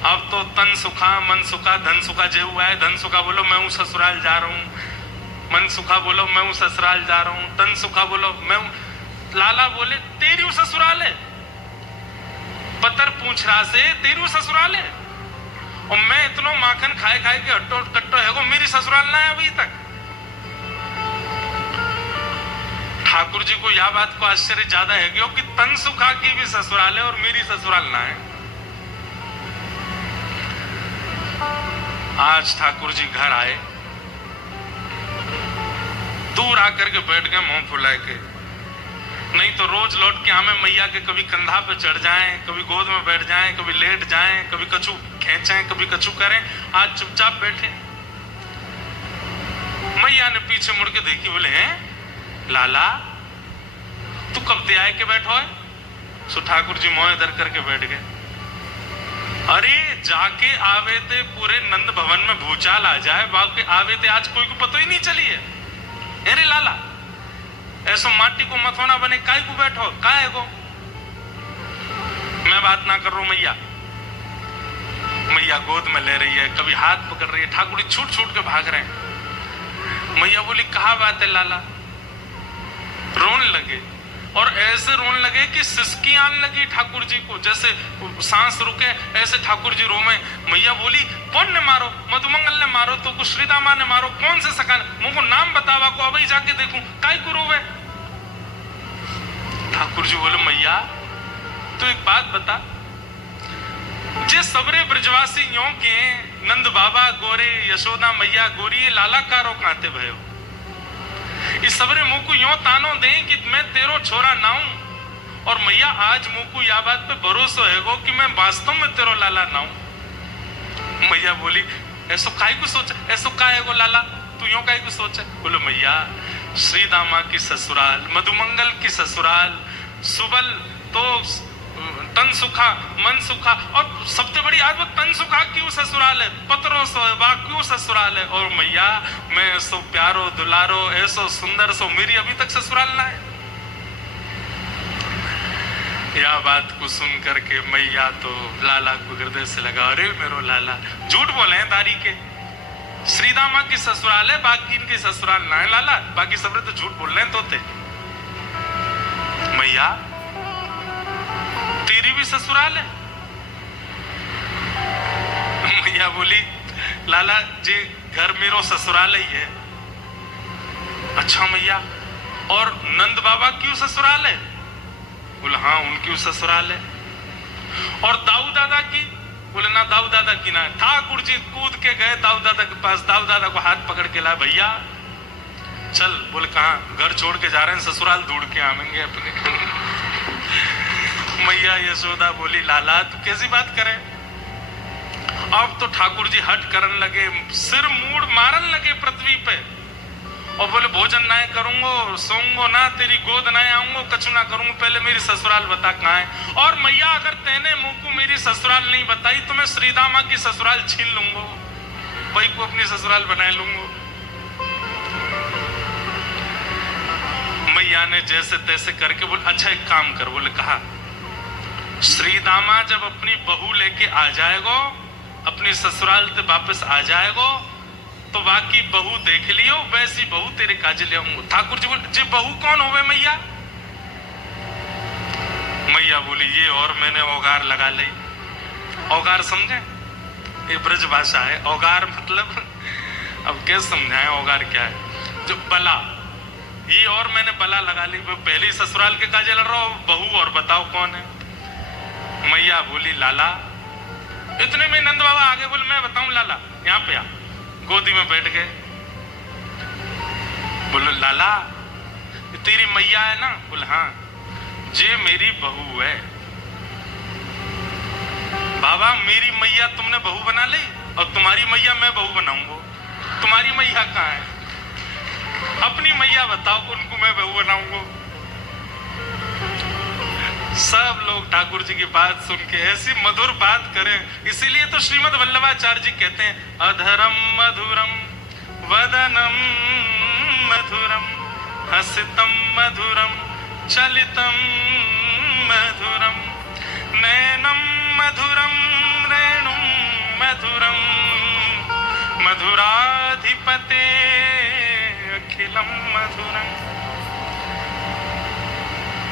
अब तो तन सुखा मन सुखा धन सुखा जे हुआ है। धन सुखा बोलो मैं हूं ससुराल जा रहा हूं, मन सुखा बोलो मैं हूं ससुराल जा रहा हूं, तन सुखा बोलो मैं हूं। लाला बोले तेरी हूं ससुराल है, पतर पूछ रहा से तेरी हूं ससुराल है, और मैं इतना माखन खाए खाए के हट्टो कट्टो है वो मेरी ससुराल ना है अभी तक। ठाकुर जी को यह बात को आश्चर्य ज्यादा है क्योंकि तन सुखा की भी ससुराल है और मेरी ससुराल ना है। आज ठाकुर जी घर आए, दूर आकर के बैठ गए मुंह फुला के। नहीं तो रोज लौट के हमें मैया के कभी कंधा पे चढ़ जाएं, कभी गोद में बैठ जाएं, कभी लेट जाएं, कभी कछु खींचें, कभी कछु करें। आज चुपचाप बैठे। मैया ने पीछे मुड़ के देखी, बोले हैं लाला तू कब ते आए के बैठो है? सो ठाकुर जी मोह इधर करके बैठ गए। अरे जाके आवे थे पूरे नंद भवन में भूचाल आ जाए, बाकी आवे थे आज कोई को पता ही नहीं चली है। अरे लाला ऐसो माटी को मथोना बने काय को बैठो का है गो। मैं बात ना कर रहा हूं मैया, मैया गोद में ले रही है, कभी हाथ पकड़ रही है, ठाकुर जी छूट छूट के भाग रहे हैं। मैया बोली कहा बात है लाला, रोने लगे और ऐसे रोने लगे कि सिसकी आने लगी ठाकुर जी को, जैसे सांस रुके ऐसे ठाकुर जी रोवे। मैया बोली कौन ने मारो, मधुमंगल ने मारो तो कुछ श्रीदामा ने मारो, कौन से सका, मुझको नाम बतावा को अभी जाके देखूं काय को रोवे। ठाकुर जी बोले मैया तो एक बात बता, जे सबरे ब्रजवासी यो के नंद बाबा गोरे यशोदा मैया गोरी ये लाला कारो काते भयो, इस सबरे मुंह को यो तानो दे कि मैं तेरो छोरा ना हूं, और मैया आज मुंह को या बात पे भरोसा है गो कि मैं वास्तव में तेरो लाला ना हूं। मैया बोली ऐसो काय को सोचा, ऐसो का है गो लाला, तू यो काय को सोचा। बोलो मैया श्रीदामा की ससुराल, मधुमंगल की ससुराल, सुबल तो तन सुखा मन सुखा, और सबसे बड़ी आज वो तन सुखा क्यों ससुराल है, पत्रों सो बा क्यों ससुराल है। और मैया मैं ऐसो प्यारो दुलारो ऐसो सुंदर सो मेरी अभी तक ससुराल ना है। यह बात को सुन करके मैया तो लाला को हृदय से लगा, अरे मेरो लाला झूठ बोले हैं तारी के, श्रीदामा की ससुराल है बाकी इनके ससुराल ना है लाला, बाकी सबरे तो झूठ बोल रहे हैं तोते। मैया तेरी भी ससुराल है। मैया बोली लाला जी घर मेरो ससुराल ही है। अच्छा मैया और नंद बाबा क्यों ससुराल है। बोले हाँ उनकी ससुराल है। और दाऊ दादा की, बोले ना दाऊ दादा की ना। ठाकुर जी कूद के गए दाऊ दादा के पास, दाऊ दादा को हाथ पकड़ के ला, भैया चल। बोले कहाँ, घर छोड़ के जा रहे हैं ससुराल, ढूंढ के आवेंगे अपने। मैया यशोदा बोली लाला तू कैसी बात करे। अब तो ठाकुर जी हट करने लगे, सिर मूड मारन लगे पृथ्वी पे, और बोले भोजन ना करूंगो, सोऊंगो ना, तेरी गोद ना आऊंगो, कछु ना करूंगो, पहले मेरी ससुराल बता कहाँ है। और मैया अगर तेने मुंह को मेरी ससुराल नहीं बताई तो मैं श्रीदामा की ससुराल छीन लूंगो, वही को अपनी ससुराल बना लूंगो। मैया ने जैसे तैसे करके बोले अच्छा एक काम कर। बोले कहा श्रीदामा जब अपनी बहू लेके आ जाएगो, अपनी ससुराल से वापस आ जाएगो, तो बाकी बहू देख लियो, वैसी बहू तेरे काजे ले आऊंगा। ठाकुर जी बोले जी बहू कौन होवे मैया। मैया बोली ये और मैंने औगार लगा ली। औगार समझे, ये ब्रज भाषा है। औगार मतलब अब कैसे समझाएं औगार क्या है। जो बला, ये और मैंने बला लगा ली, वो पहले ससुराल के काजे लड़ रहा हो, बहू और बताओ कौन है। मैया बोली लाला। इतने में नंद बाबा आगे बोले मैं बताऊं लाला, यहाँ पे आ। गोदी में बैठ गए। बोले लाला तेरी मैया है ना। बोले हाँ। जे मेरी बहू है। बाबा मेरी मैया तुमने बहू बना ली और तुम्हारी मैया मैं बहू बनाऊंगा। तुम्हारी मैया कहाँ है, अपनी मैया बताओ, उनको मैं बहू बनाऊंगा। सब लोग ठाकुर जी की बात सुन के ऐसी मधुर बात करें। इसीलिए तो श्रीमद् वल्लभाचार्य जी कहते हैं अधरम मधुरम वदनम मधुरम हसितम मधुरम चलितम मधुरम नैनम मधुरम रेणुम मधुरम मधुराधिपते अखिलम मधुरम।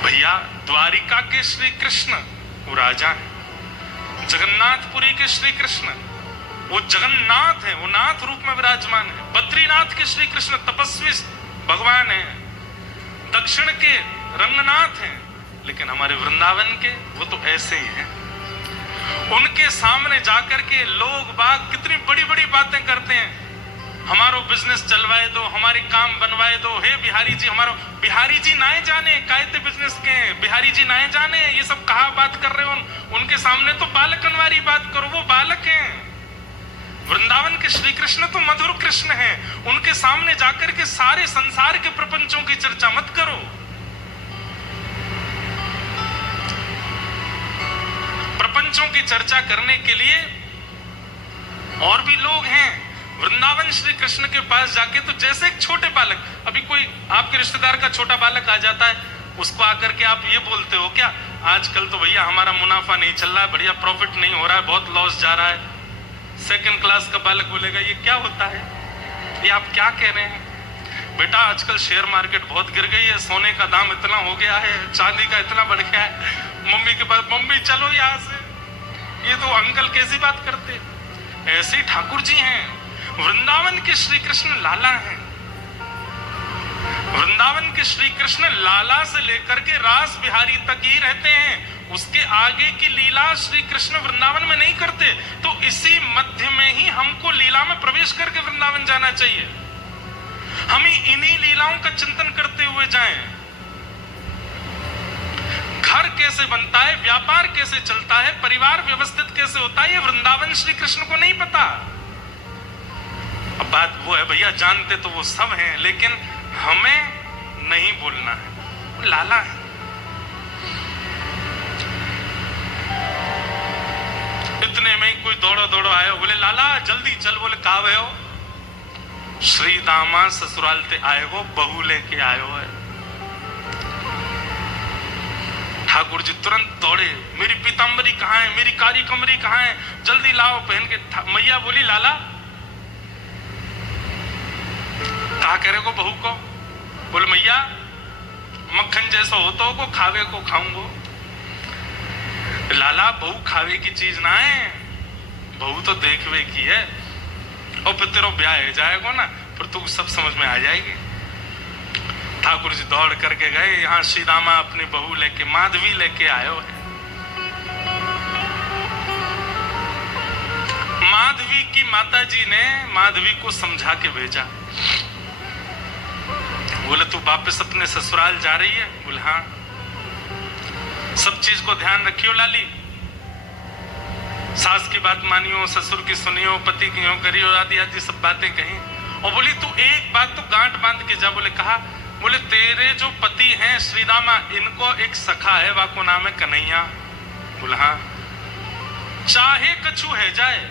भैया द्वारिका के श्री कृष्ण वो राजा है, जगन्नाथपुरी के श्री कृष्ण वो जगन्नाथ है, वो नाथ रूप में विराजमान है। बद्रीनाथ के श्री कृष्ण तपस्वी भगवान है, दक्षिण के रंगनाथ हैं, लेकिन हमारे वृंदावन के वो तो ऐसे ही हैं। उनके सामने जाकर के लोग बाग कितनी बड़ी बड़ी बातें करते हैं, हमारो बिजनेस चलवाए दो, हमारे काम बनवाए दो, हे बिहारी जी हमारो। बिहारी जी नाए जाने कायते बिजनेस के, बिहारी जी नाए जाने ये सब कहा बात कर रहे हो। उनके सामने तो बालकन वाली बात करो, वो बालक हैं। वृंदावन के श्री कृष्ण तो मधुर कृष्ण हैं, उनके सामने जाकर के सारे संसार के प्रपंचों की चर्चा मत करो। प्रपंच बच्चों की चर्चा करने के लिए और भी लोग हैं। वृंदावन श्री कृष्ण के पास जाके तो जैसे एक छोटे बालक, अभी कोई आपके रिश्तेदार का छोटा बालक आ जाता है, उसको आकर के आप ये बोलते हो क्या, आजकल तो भैया हमारा मुनाफा नहीं चल रहा है, बढ़िया प्रॉफिट नहीं हो रहा है, बहुत लॉस जा रहा है। सेकंड क्लास का बालक बोलेगा ये क्या होता है, ये आप क्या कह रहे हैं? बेटा आजकल शेयर मार्केट बहुत गिर गई है, सोने का दाम इतना हो गया है, चांदी का इतना बढ़ गया है। मम्मी के पास, मम्मी चलो यहाँ से, ये तो अंकल कैसी बात करते। ऐसे ही ठाकुर जी हैं, वृंदावन के श्री कृष्ण लाला हैं। वृंदावन के श्री कृष्ण लाला से लेकर के रास बिहारी तक ही रहते हैं, उसके आगे की लीला श्री कृष्ण वृंदावन में नहीं करते। तो इसी मध्य में ही हमको लीला में प्रवेश करके वृंदावन जाना चाहिए। हम इन्हीं लीलाओं का चिंतन करते हुए जाएं। घर कैसे बनता है, व्यापार कैसे चलता है, परिवार व्यवस्थित कैसे होता है, ये वृंदावन श्री कृष्ण को नहीं पता। अब बात वो है भैया, जानते तो वो सब हैं, लेकिन हमें नहीं बोलना है। लाला है। इतने में ही कोई दौड़ो दौड़ो आयो, बोले लाला जल्दी चल। बोले कहा भय हो? श्री दामा ससुराल ते आए हो, बहू लेके आयो है। ठाकुर जी तुरंत दौड़े, मेरी पीतांबरी कहाँ है, मेरी कारी कमरी कहाँ है, जल्दी लाओ पहन के। मैया बोली लाला कहा करे को बहू को? बोले मैया मक्खन जैसा होता हो को खावे को खाऊंगो। लाला बहू खावे की चीज ना है, बहू तो देखवे की है। और फिर तेरा ब्याह है जाएगा ना, फिर तू सब समझ में आ जाएगी। ठाकुर जी दौड़ करके गए, यहाँ श्री रामा अपनी बहू लेके, माधवी लेके आयो है। माधवी की माता जी ने माधवी को समझा के भेजा। बोले तू वापस अपने ससुराल जा रही है? बोले हाँ। सब चीज को ध्यान रखियो लाली, सास की बात मानियो, ससुर की सुनियो, पति की यूं करियो, आदि आदि सब बातें कही। और बोली तू एक बात तो गांठ बांध के जा। बोले कहा? बोले तेरे जो पति हैं श्री रामा, इनको एक सखा है, वाको नाम है कन्हैया। बोला हाँ। चाहे कछु है जाए,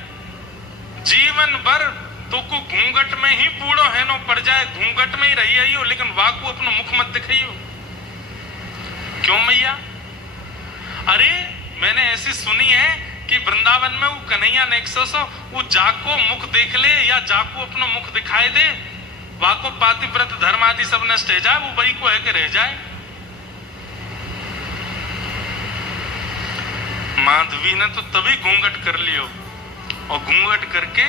जीवन भर तो को घूंघट में ही बूढ़ो है नो पड़ जाए, घूंघट में ही रही आई हो, लेकिन वाको अपना मुख मत दिखाइयो। क्यों मैया? अरे मैंने ऐसी सुनी है कि वृंदावन में वो कन्हैया नेक्सो वो जाको मुख देख ले या जाको अपना मुख दिखाई दे, वाको पातिव्रत धर्म आदि सब नष्ट है जाए, वो वही को है के रह जाए। माधवी ने तो तभी घूंघट कर लियो, और घूंघट करके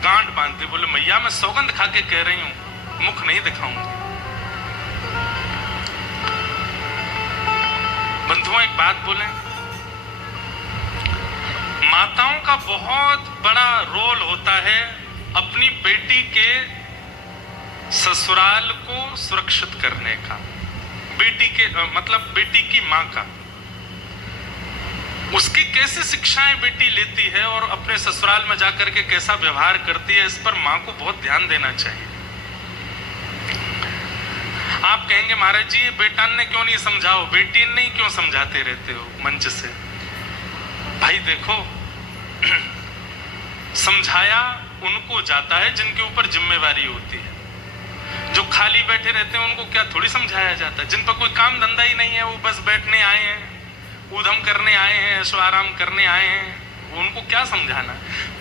गांठ बांधते। बोले मैया मैं सौगंध खा के कह रही हूं, मुख नहीं दिखाऊंगी। बंधुओं एक बात बोले, माताओं का बहुत बड़ा रोल होता है अपनी बेटी के ससुराल को सुरक्षित करने का। बेटी के मतलब बेटी की मां का, उसकी कैसी शिक्षाएं बेटी लेती है और अपने ससुराल में जाकर के कैसा व्यवहार करती है, इस पर मां को बहुत ध्यान देना चाहिए। आप कहेंगे महाराज जी बेटा ने क्यों नहीं समझाओ, बेटी ने क्यों समझाते रहते हो मंच से? भाई देखो, समझाया उनको जाता है जिनके ऊपर जिम्मेवारी होती है। जो खाली बैठे रहते हैं उनको क्या थोड़ी समझाया जाता है? जिन पर कोई काम धंधा ही नहीं है, वो बस बैठने आए हैं, ऊधम करने आए हैं, ऐशो आराम करने आए हैं, उनको क्या समझाना?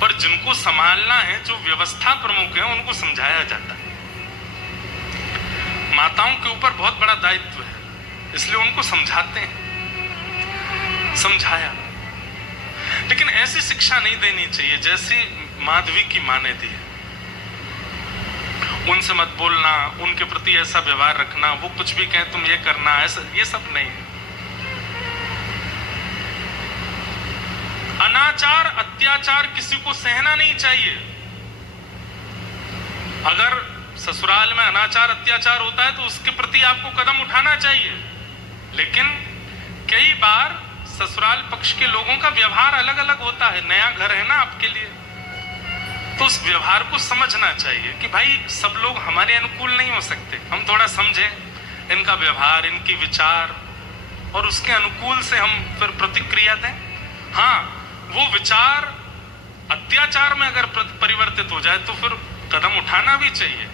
पर जिनको संभालना है, जो व्यवस्था प्रमुख है, उनको समझाया जाता है। माताओं के ऊपर बहुत बड़ा दायित्व है, इसलिए उनको समझाते हैं। समझाया, लेकिन ऐसी शिक्षा नहीं देनी चाहिए जैसी माधवी की मां ने दी है। उनसे मत बोलना, उनके प्रति ऐसा व्यवहार रखना, वो कुछ भी कहें तुम ये करना, ऐसा ये सब नहीं। अनाचार अत्याचार किसी को सहना नहीं चाहिए। अगर ससुराल में अनाचार अत्याचार होता है तो उसके प्रति आपको कदम उठाना चाहिए, लेकिन कई बार ससुराल पक्ष के लोगों का व्यवहार अलग अलग होता है। नया घर है ना आपके लिए, तो उस व्यवहार को समझना चाहिए कि भाई सब लोग हमारे अनुकूल नहीं हो सकते, हम थोड़ा समझें इनका व्यवहार, इनकी विचार, और उसके अनुकूल से हम फिर प्रतिक्रिया दें। हाँ, वो विचार अत्याचार में अगर परिवर्तित हो जाए तो फिर कदम उठाना भी चाहिए।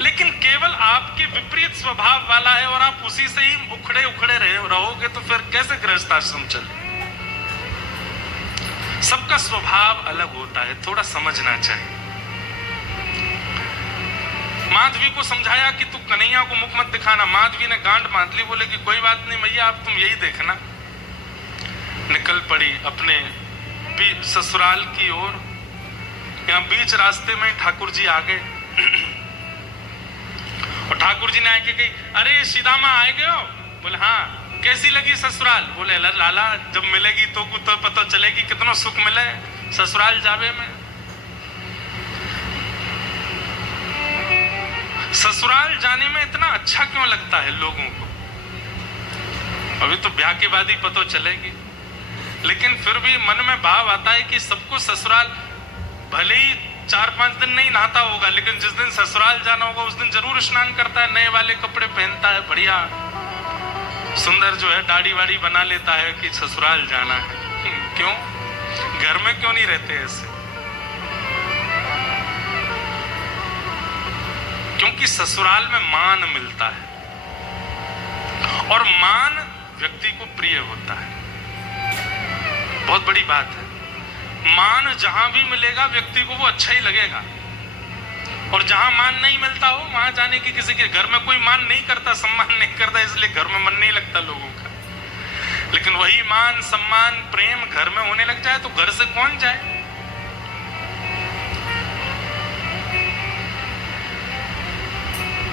लेकिन केवल आपके विपरीत स्वभाव वाला है और आप उसी से ही उखड़े उखड़े रहोगे तो फिर कैसे गृहस्थ आश्रम चले? सबका स्वभाव अलग होता है, थोड़ा समझना चाहिए। माधवी को समझाया कि तू कन्हैया को मुख मत दिखाना। माधवी ने गांड बांध ली, बोले कि कोई बात नहीं मैया, अब तुम यही देखना। निकल पड़ी अपने ससुराल की ओर। यहाँ बीच रास्ते में ठाकुर जी आ गए और ठाकुर जी ने आके कही, अरे सीदामा आए गए हो? बोले हाँ। कैसी लगी ससुराल? बोले लाला जब मिलेगी तो पता चलेगी कितना सुख मिले ससुराल जावे में। ससुराल जाने में इतना अच्छा क्यों लगता है लोगों को? अभी तो ब्याह के बाद ही पता चलेगी, लेकिन फिर भी मन में भाव आता है कि सबको ससुराल, भले ही 4-5 दिन नहीं नहाता होगा, लेकिन जिस दिन ससुराल जाना होगा उस दिन जरूर स्नान करता है, नए वाले कपड़े पहनता है, बढ़िया सुंदर जो है दाढ़ी वाड़ी बना लेता है कि ससुराल जाना है। क्यों? घर में क्यों नहीं रहते ऐसे? क्योंकि ससुराल में मान मिलता है और मान व्यक्ति को प्रिय होता है। बहुत बड़ी बात है। मान जहां भी मिलेगा व्यक्ति को वो अच्छा ही लगेगा, और जहां मान नहीं मिलता हो वहां जाने की किसी के घर में कोई मान नहीं करता, सम्मान नहीं करता, इसलिए घर में मन नहीं लगता लोगों का। लेकिन वही मान सम्मान प्रेम घर में होने लग जाए तो घर से कौन जाए?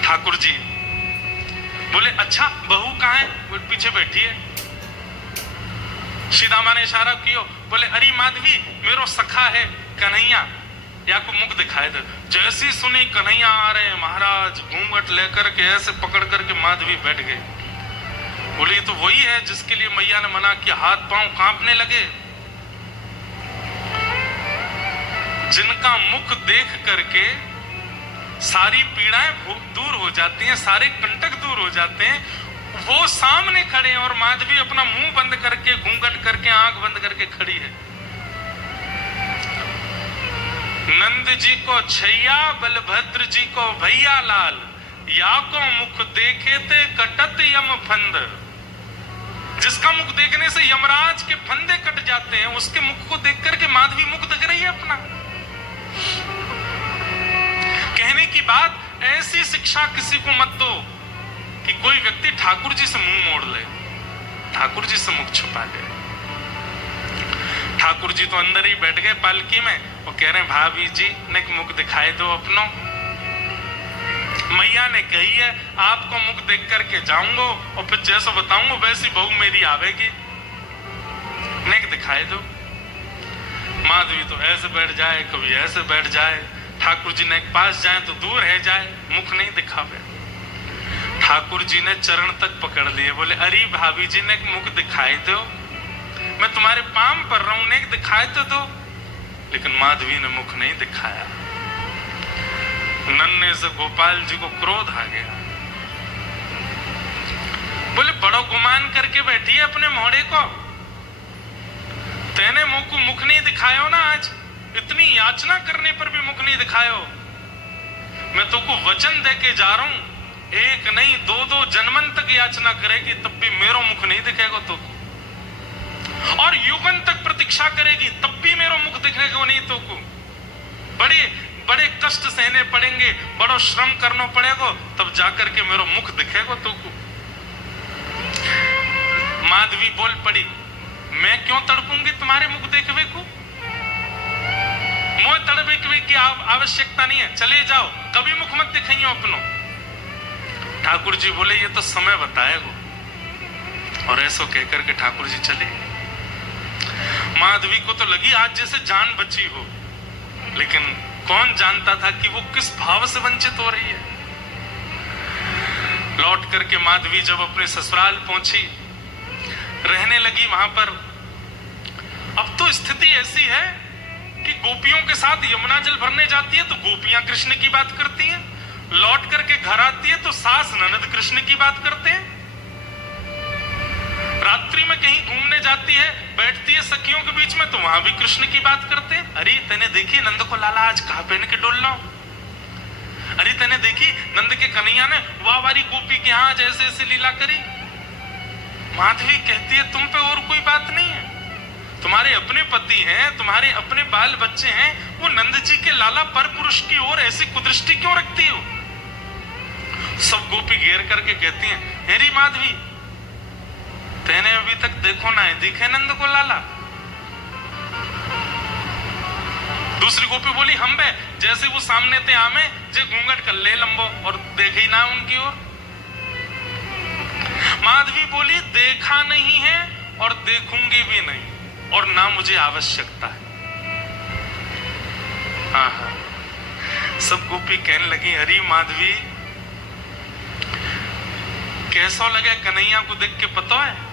ठाकुर जी बोले अच्छा बहू कहाँ है? वो पीछे बैठी है। सीदामा ने इशारा किया, बोले अरे माधवी मेरो सखा है कन्हैया, या को मुख दिखाए दे। जैसी सुनी कन्हैया आ रहे हैं महाराज, घूंघट लेकर के ऐसे पकड़ करके माधवी बैठ गई। बोली तो वही है जिसके लिए मैया ने मना किया। हाथ पांव कांपने लगे। जिनका मुख देख करके सारी पीड़ाएं दूर हो जाती हैं, सारे कंटक दूर हो जाते हैं, वो सामने खड़े हैं और माधवी अपना मुंह बंद करके घूंघट करके आंख बंद करके खड़ी है। नंद जी को छैया बलभद्र जी को भैया लाल, या को मुख देखे थे कटत यम फंद। जिसका मुख देखने से यमराज के फंदे कट जाते हैं, उसके मुख को देख करके माधवी मुख दिख रही है अपना। कहने की बात, ऐसी शिक्षा किसी को मत दो कि कोई व्यक्ति ठाकुर जी से मुंह मोड़ ले, ठाकुर जी से मुख छुपा ले। ठाकुर जी तो अंदर ही बैठ गए पालकी में और कह रहे हैं भाभी जी ने मुख दिखाई दो अपनो। मैया ने कही है आपको मुख देख करके जाऊंगा और फिर जैसा बताऊंगा वैसी बहू मेरी आवेगी, नेक दिखाई दो। माधवी तो ऐसे बैठ जाए, कभी ऐसे बैठ जाए। ठाकुर जी ने पास जाए तो दूर है जाए, मुख नहीं दिखावे। ठाकुर जी ने चरण तक पकड़ लिए, बोले अरे भाभी जी ने मुख दिखाई दो, मैं तुम्हारे पाम पर रहा हूं, नेक दिखाई तो दो। लेकिन माधवी ने मुख नहीं दिखाया। नन्हे से गोपाल जी को क्रोध आ गया। बोले बड़ो गुमान करके बैठी है अपने मोहड़े को, तेने मुंह को मुख नहीं दिखायो ना, आज इतनी याचना करने पर भी मुख नहीं दिखायो। मैं तो को वचन दे के जा रहा हूं, एक नहीं दो जन्मन तक याचना करेगी तब भी मेरो मुख नहीं दिखेगा तो को, और युगन तक प्रतीक्षा करेगी तब भी मेरो मुख दिखेगा नहीं तो को। बड़े बड़े कष्ट सहने पड़ेंगे, बड़ो श्रम करना पड़ेगा, तब जाकर के मेरो मुख दिखेगा तो को। माधवी बोल पड़ी, मैं क्यों तड़पूंगी तुम्हारे मुख देखवे को? मोह तड़पे की आवश्यकता नहीं है, चले जाओ, कभी मुख मत दिखाइयो अपनो। ठाकुर जी बोले ये तो समय बताएगा, और ऐसा कहकर के ठाकुर जी चले। माधवी को तो लगी आज जैसे जान बची हो, लेकिन कौन जानता था कि वो किस भाव से वंचित हो रही है। लौट करके माधवी जब अपने ससुराल पहुंची, रहने लगी वहां पर। अब तो स्थिति ऐसी है कि गोपियों के साथ यमुना जल भरने जाती है तो गोपियां कृष्ण की बात करती हैं, लौट करके घर आती है तो सास ननद कृष्ण की बात करते हैं। रात्रि में कहीं घूमने जाती है, बैठती है सखियों के बीच में, तो वहां भी कृष्ण की बात करते हैं। अरे तेने देखी नंद को लाला आज कहा पहन के डोल रहा हूं? अरे तेने देखी नंद के कन्हैया ने वाह वारी गोपी के यहाँ जैसे ऐसे लीला करी। माधवी कहती है तुम पे और कोई बात नहीं है, तुम्हारे अपने पति हैं, तुम्हारे अपने बाल बच्चे हैं, वो नंद जी के लाला पर पुरुष की ओर ऐसी कुदृष्टि क्यों रखती हो? सब गोपी घेर करके कहती हैं, हेरी माधवी तेने अभी तक देखो ना है, दिखे नंद को लाला? दूसरी गोपी बोली हम बे, जैसे वो सामने थे आमे जे घूंघट कर ले लंबो और देखे ही ना उनकी ओर। माधवी बोली देखा नहीं है और देखूंगी भी नहीं, और ना मुझे आवश्यकता है। हाँ, सब गोपी कहने लगी हरी माधवी कैसा लगे कन्हैया को देख के पता है?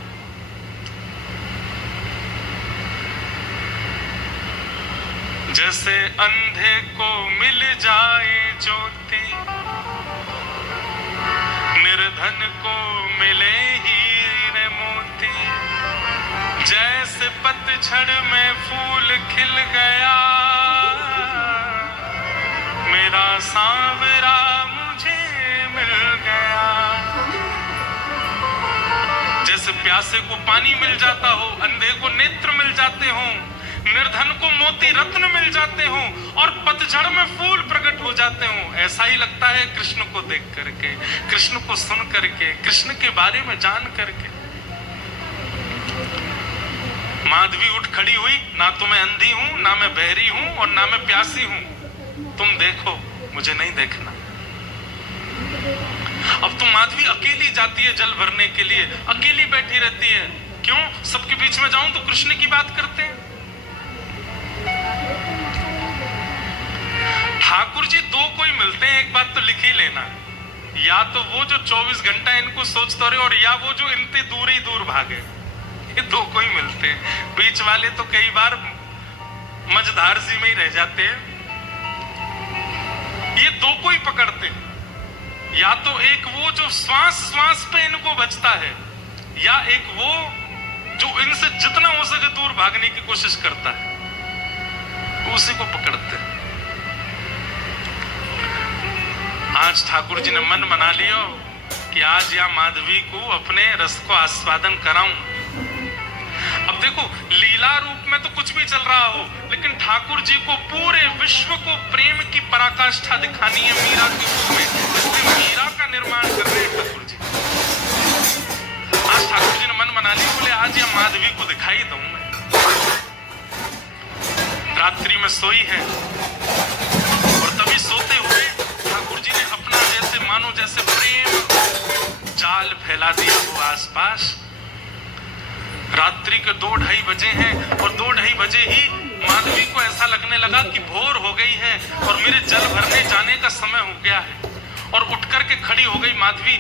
जैसे अंधे को मिल जाए ज्योति, निर्धन को मिले हीरे मोती, जैसे पतझड़ में फूल खिल गया मेरा सांवरा मुझे मिल गया। जैसे प्यासे को पानी मिल जाता हो, अंधे को नेत्र मिल जाते हो, निर्धन को मोती रत्न मिल जाते हो और पतझड़ में फूल प्रकट हो जाते हो, ऐसा ही लगता है कृष्ण को देख करके, कृष्ण को सुन करके, कृष्ण के बारे में जान करके। माधवी उठ खड़ी हुई, ना तो मैं अंधी हूं, ना मैं बहरी हूं और ना मैं प्यासी हूं, तुम देखो मुझे नहीं देखना। अब तो माधवी अकेली जाती है जल भरने के लिए, अकेली बैठी रहती है। क्यों? सबके बीच में जाऊं तो कृष्ण की बात करते हैं। ठाकुर जी दो कोई मिलते हैं, एक बात तो लिख ही लेना, या तो वो जो 24 घंटा इनको सोचते रहे और या वो जो इनसे दूर ही दूर भागे। ये दो कोई मिलते हैं, बीच वाले तो कई बार मझधार सी में ही रह जाते हैं। ये दो कोई पकड़ते हैं, या तो एक वो जो श्वास श्वास पे इनको बचता है, या एक वो जो इनसे जितना हो सके दूर भागने की कोशिश करता है, उसी को पकड़ते हैं। आज ठाकुर जी ने मन बना लिया कि आज या माधवी को अपने रस को आस्वादन कराऊं। अब देखो लीला रूप में तो कुछ भी चल रहा हो, लेकिन ठाकुर जी को पूरे विश्व को प्रेम की पराकाष्ठा दिखानी है मीरा के रूप में, इसलिए मीरा का निर्माण कर रहे हैं ठाकुर जी। आज ठाकुर जी ने मन बना लिया, बोले आज या माधवी को दिखाई दूं मैं। रात्रि में सोई है और तभी सोते हुए ठाकुर जी ने अपना जैसे मानो जैसे प्रेम जाल फैला दिया हो आसपास। रात्रि के 2-2:30 बजे हैं और 2-2:30 बजे ही माधवी को ऐसा लगने लगा कि भोर हो गई है और मेरे जल भरने जाने का समय हो गया है, और उठ करके खड़ी हो गई माधवी।